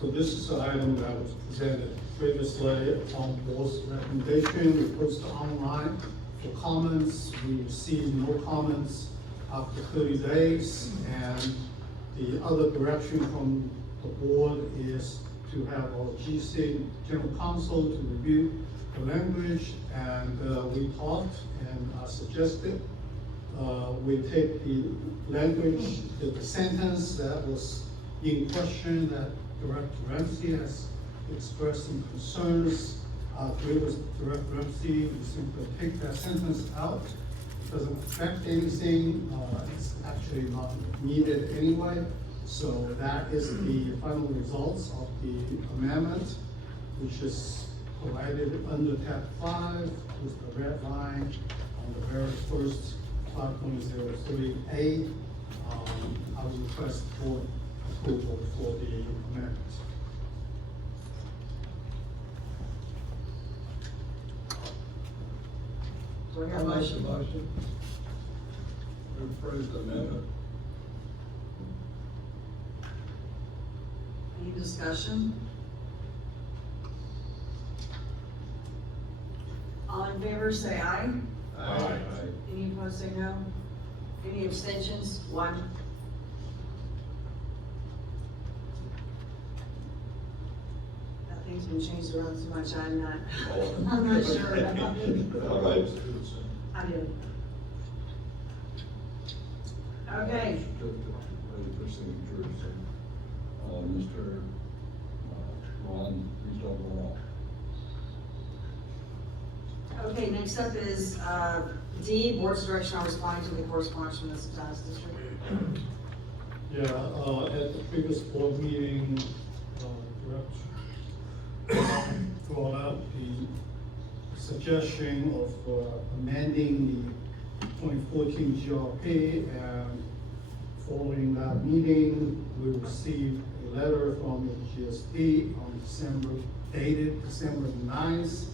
So this is an item that was presented previously on board's recommendation. We posted online for comments. We received no comments after 30 days. And the other direction from the board is to have our GC, General Counsel, to review the language. And we talked and suggested we take the language, the sentence that was in question that Director Ramsey has expressed some concerns. Agree with Director Ramsey, we simply take that sentence out. Doesn't affect anything, it's actually not needed anyway. So that is the final results of the amendment, which is provided under tab 5 with the red line on the very first 5.03A. I would request for approval for the amendment. Do I hear a I make the motion? motion. We approve the amendment. Any discussion? All in favor, say aye. Aye. Any opposed, say no. Any abstentions? 1. Nothing's been changed around so much, I'm not sure. All right. I did. Okay, Ready for signatures. Mr. Ron, please don't go wrong. okay, next up is, D, board's direction on responding to the correspondence from the Subsidence District. Yeah, at the previous board meeting, Director brought out the suggestion of amending the 2014 GRP, and following that meeting, we received a letter from the GSD on dated December 9th,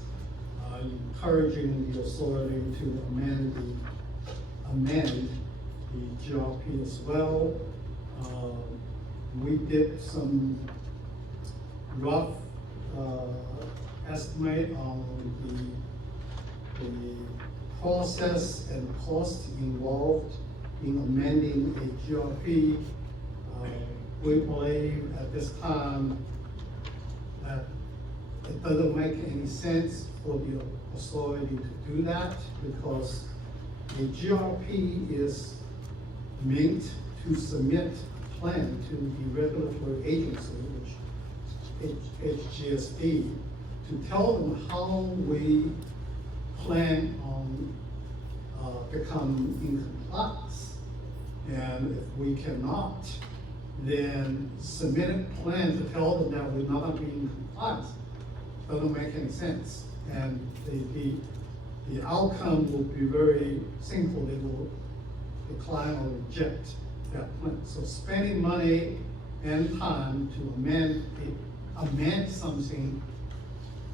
encouraging the authority to amend the GRP as well. We did some rough estimate on the process and cost involved in amending a GRP. We believe at this time that it doesn't make any sense for the authority to do that, because the GRP is meant to submit a plan to the regulatory agency, which HGSD, to tell them how we plan on becoming in compliance. And if we cannot, then submit a plan to tell them that we're not gonna be in compliance. Doesn't make any sense. And the outcome will be very simple. They will decline or reject that plan. So spending money and time to amend something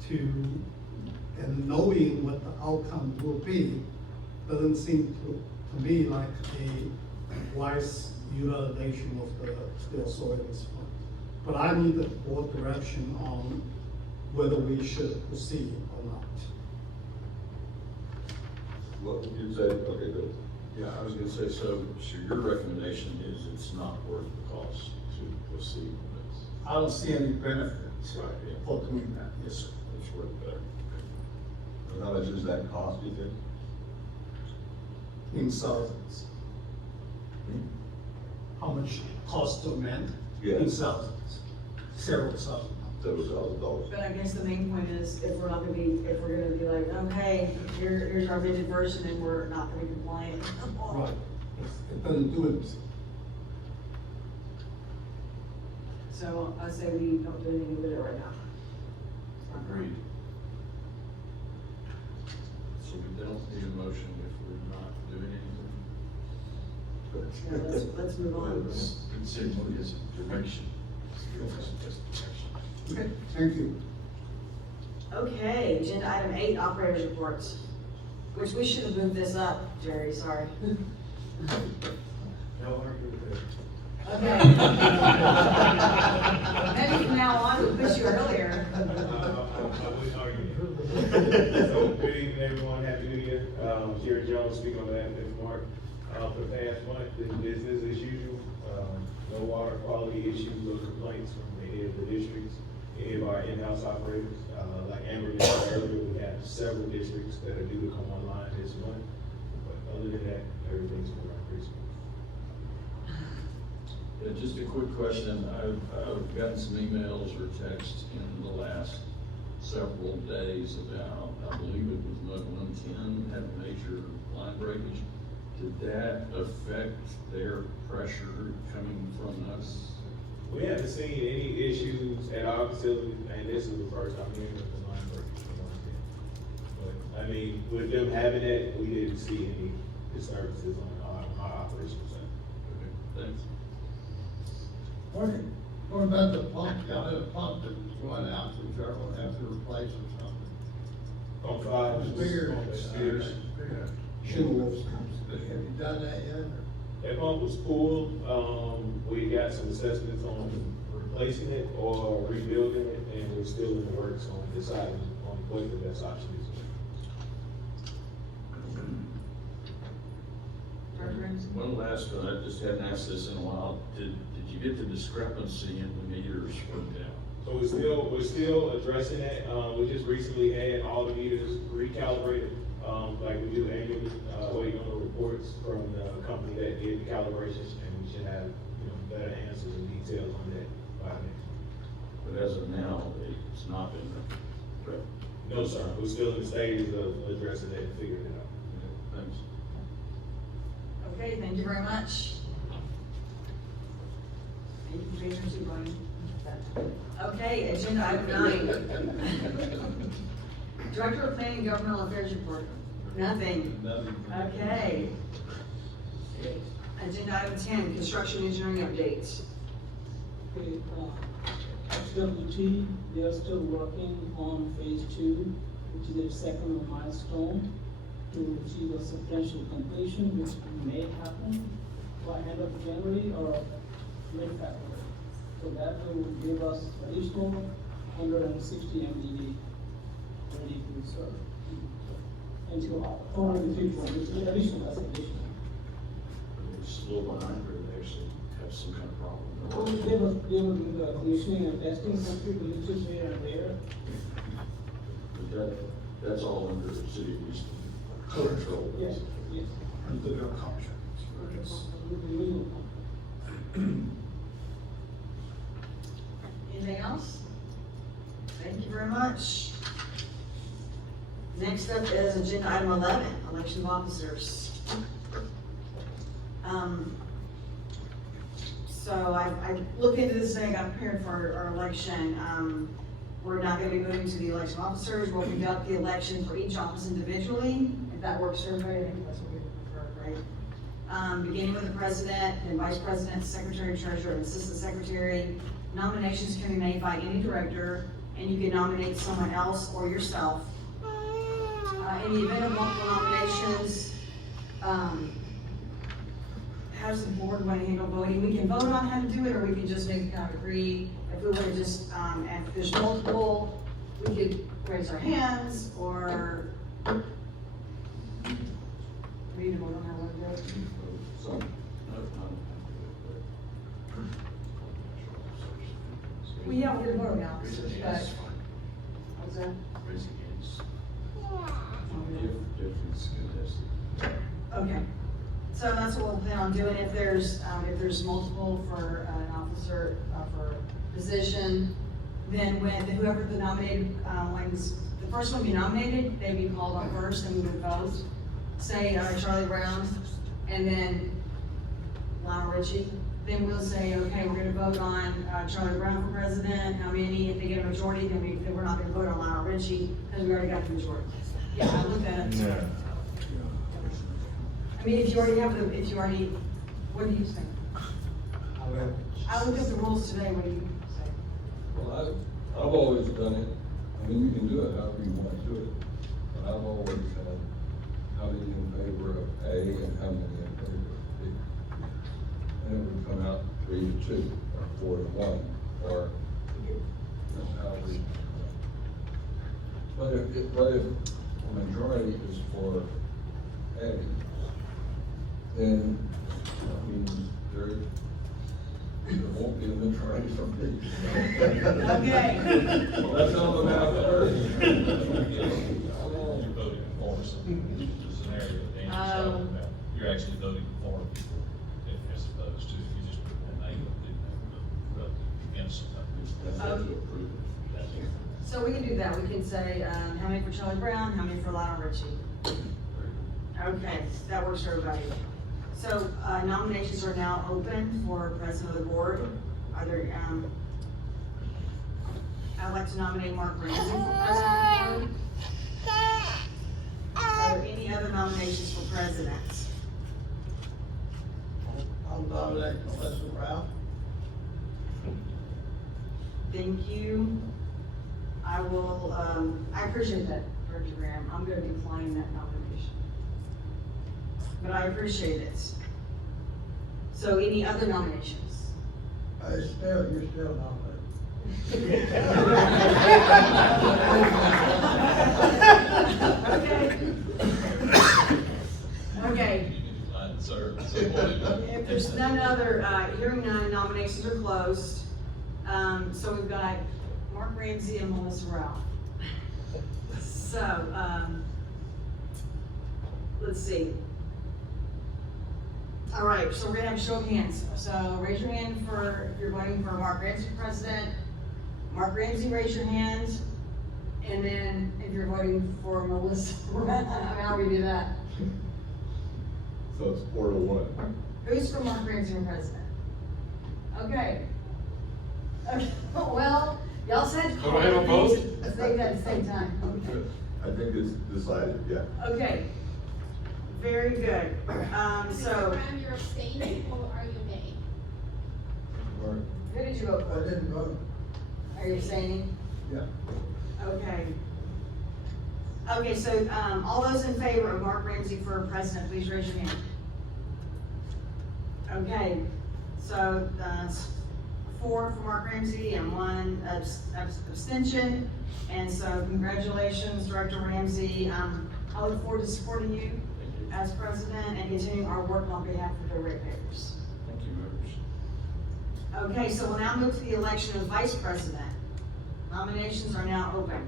and knowing what the outcome will be doesn't seem to me like a wise utilization of the authorities fund. But I need the board direction on whether we should proceed or not. What you said, okay, good. Yeah, I was gonna say, so your recommendation is it's not worth the cost to proceed with this? I don't see any benefits Right, yeah. for doing that, yes, sir. It's worth better. And how much does that cost, you think? In thousands. How much cost to amend? Yeah. In thousands, several thousand. $7,000. But I guess the main point is, if we're gonna be like, okay, here's our amended version and we're not gonna be compliant. Right, it doesn't do it. So I say we don't do anything with it right now. Agreed. So we don't need a motion if we're not doing anything? Yeah, let's move on. It simply is direction. Just direction. Okay, thank you. Okay, agenda item 8, operators reports, which we should have moved this up, Jerry, sorry. Okay. Maybe from now on, we'll push you earlier. I wouldn't argue. So, good evening, everyone, happy New Year. Jerry Jones, speaking on behalf of Mark. For the past month, it's business as usual. No water quality issues or complaints from any of the districts, any of our in-house operators. Like Amber mentioned earlier, we have several districts that are due to come online this month. But other than that, everything's going pretty smooth. Yeah, just a quick question. I've gotten some emails or texts in the last several days about, I believe it was Mud 110 had major line breakage. Did that affect their pressure coming from us? We haven't seen any issues at our facility, and this is the first time hearing of the line break. But, I mean, with them having it, we didn't see any disturbances on our operations side. Okay, thanks. What about the pump? Y'all have a pump that's going out, which y'all gonna have to replace or something? On five. Spears. Shingles. Have you done that yet? That pump was pulled, we got some assessments on replacing it or rebuilding it, and we're still in the works on deciding on what the best option is. Director Ramsey? One last one, I just hadn't asked this in a while. Did you get the discrepancy in the meters worked out? So we're still addressing that, we just recently had all the meters recalibrated, like we do annually, waiting on the reports from the company that did the calibrations, and we should have, better answers and details on that by next month. But as of now, it's not been, correct? No, sir, we're still in the stages of addressing that and figuring it out. Thanks. Okay, thank you very much. Thank you for being here too, Brian. Okay, agenda item 9. Director of Planning and Governmental Affairs report. Nothing. Okay. Agenda item 10, construction engineering updates. Okay, XWT, they are still working on phase 2, which is their second milestone to achieve a substantial completion, which may happen by end of January or mid-February. So that will give us additional 160 MDD ready to serve. Until 450, which is additional, that's additional. It's a little behind, or they actually have some kind of problem. Well, they were doing the commissioning and testing, some people glitches here and there. But that's all under the city of Houston control. Yes, yes. Under their contract. Anything else? Thank you very much. Next up is agenda item 11, election of officers. So I looked into this thing, got prepared for our election. We're not gonna be moving to the election of officers. We'll conduct the election for each office individually, if that works for everybody. I think that's what we prefer, right? Beginning with the president, then vice president, secretary, treasurer, and assistant secretary. Nominations can be made by any director, and you can nominate someone else or yourself. In the event of multiple nominations, how does the board want to handle voting? We can vote on how to do it, or we can just make kind of agree. If we were to just, if there's multiple, we could raise our hands, or we need to vote on how we want to do it. Some, Well, yeah, we're gonna vote on the officers, but, what's that? Raise against. If it's contested. Okay, so that's what we'll plan on doing. If there's multiple for an officer, for position, then when whoever the nominated, wins, the first one to be nominated, they'd be called on first, and we would vote. Say, Charlie Brown, and then Lionel Richie. Then we'll say, okay, we're gonna vote on, Charlie Brown for president, how many? If they get a majority, then we're not gonna vote on Lionel Richie, because we already got the majority. Yeah, I looked at it. Yeah. I mean, if you already, what do you think? I looked at the rules today, what do you say? Well, I've always done it, I mean, you can do it however you want to do it, but I've always had how many in favor of A and how many in favor of B. And it would come out 3-2, or 4-1, or, however you. But if the majority is for A, then, I mean, there won't be a majority for B. Okay. Well, that's how the math works. You're voting for some scenario that Danny's talking about. You're actually voting for people as opposed to if you just put one Have to approve it. So we can do that, we can say, how many for Charlie Brown, how many for Lionel Richie? Okay, that works for everybody. So nominations are now open for president of the board. Are there, I'd like to nominate Mark Ramsey for president of the board. Are there any other nominations for president? I'll nominate Melissa Ralph. Thank you. I will, I appreciate that, Director Graham. I'm gonna decline that nomination. But I appreciate it. So any other nominations? You're still nominated. Okay. Sir. If there's none other, hearing none, nominations are closed. So we've got Mark Ramsey and Melissa Ralph. So, let's see. All right, so we're gonna have a show of hands. So raise your hand for, if you're voting for Mark Ramsey for president. Mark Ramsey, raise your hand. And then if you're voting for Melissa Ralph, how do we do that? So it's 4-1. Who's for Mark Ramsey for president? Okay. Okay, well, y'all said. Do I have a vote? Let's say that at the same time. Okay. I think it's decided, yeah. Okay. Very good. Mr. So, Brown, you're abstaining or are you nay? who did you vote I for? didn't vote. Are you abstaining? Yeah. Okay. Okay, so, all those in favor of Mark Ramsey for president, please raise your hand. Okay, so that's 4 for Mark Ramsey and 1 abstention. And so congratulations, Director Ramsey. I look forward to supporting you as president and continuing our work on behalf of the ratepayers. Thank you, members. Okay, so we'll now move to the election of vice president. Nominations are now open.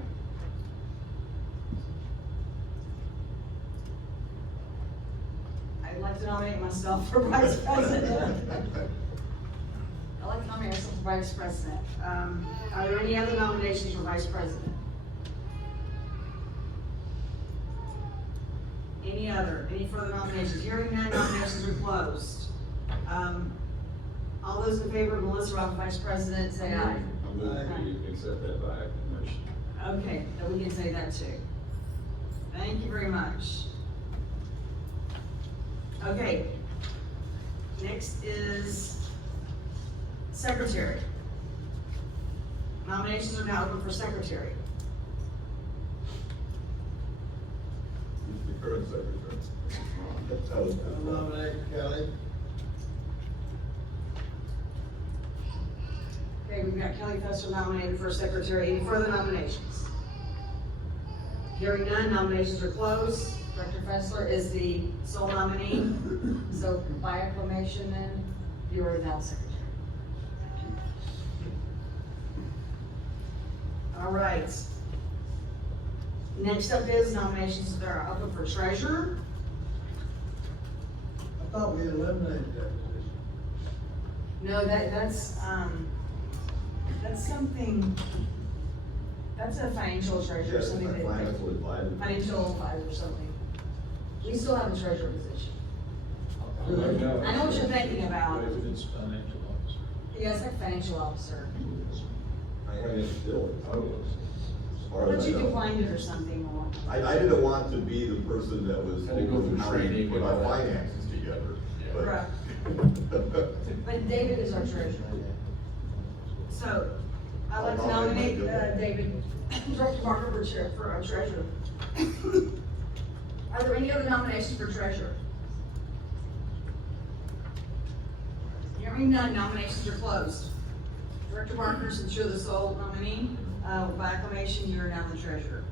I'd like to nominate myself for vice president. I'd like to nominate myself for vice president. Are there any other nominations for vice president? Any further nominations? Hearing none, nominations are closed. All those in favor of Melissa Ralph, vice president, say aye. I'm going to accept that by acclamation. Okay, then we can say that too. Thank you very much. Okay, next is secretary. Nominations are now open for secretary. The current secretary. That was I'll nominate Kelly. Okay, we've got Kelly Fester nominated for secretary. Any further nominations? Hearing none, nominations are closed. Director Fessler is the sole nominee. So by acclamation then, you are now secretary. All right. Next up is nominations that are open for treasurer. I thought we eliminated that position. No, that's something, that's a financial treasurer, Yes, something that. financial advisor. Financial advisor or something. We still have a treasurer position. I know what you're thinking about. It's financial officer. Yeah, it's like financial officer. I have it still. As far as But I you know. declined it or something. I didn't want to be the person that was Had to go through how we training put and our all that. finances together. but- Right. But David is our treasurer. So, I'd like to nominate, David, Director Barker for our treasurer. Are there any other nominations for treasurer? Hearing none, nominations are closed. Director Barker, since you're the sole nominee, by acclamation, you're now the treasurer.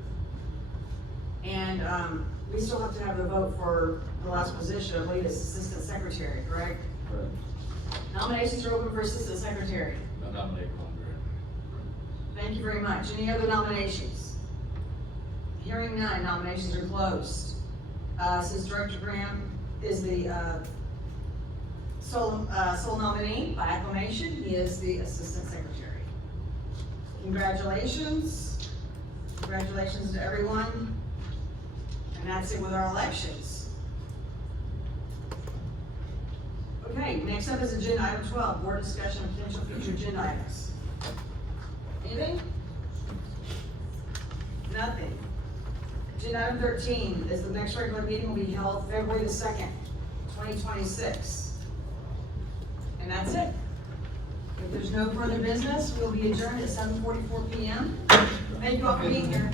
And, we still have to have the vote for the last position, I believe it's assistant secretary, correct? Correct. Nominations are open for assistant secretary. I nominate Ron Graham. Thank you very much. Any other nominations? Hearing none, nominations are closed. Since Director Graham is the, sole nominee by acclamation. He is the Assistant Secretary. Congratulations. Congratulations to everyone. And that's it with our elections. Okay, next up is agenda item 12, board discussion of potential future agenda items. Anything? Nothing. Agenda item 13 is the next regular meeting will be held February the 2nd, 2026. And that's it. If there's no further business, we'll be adjourned at 7:44 p.m. Thank you all for being here.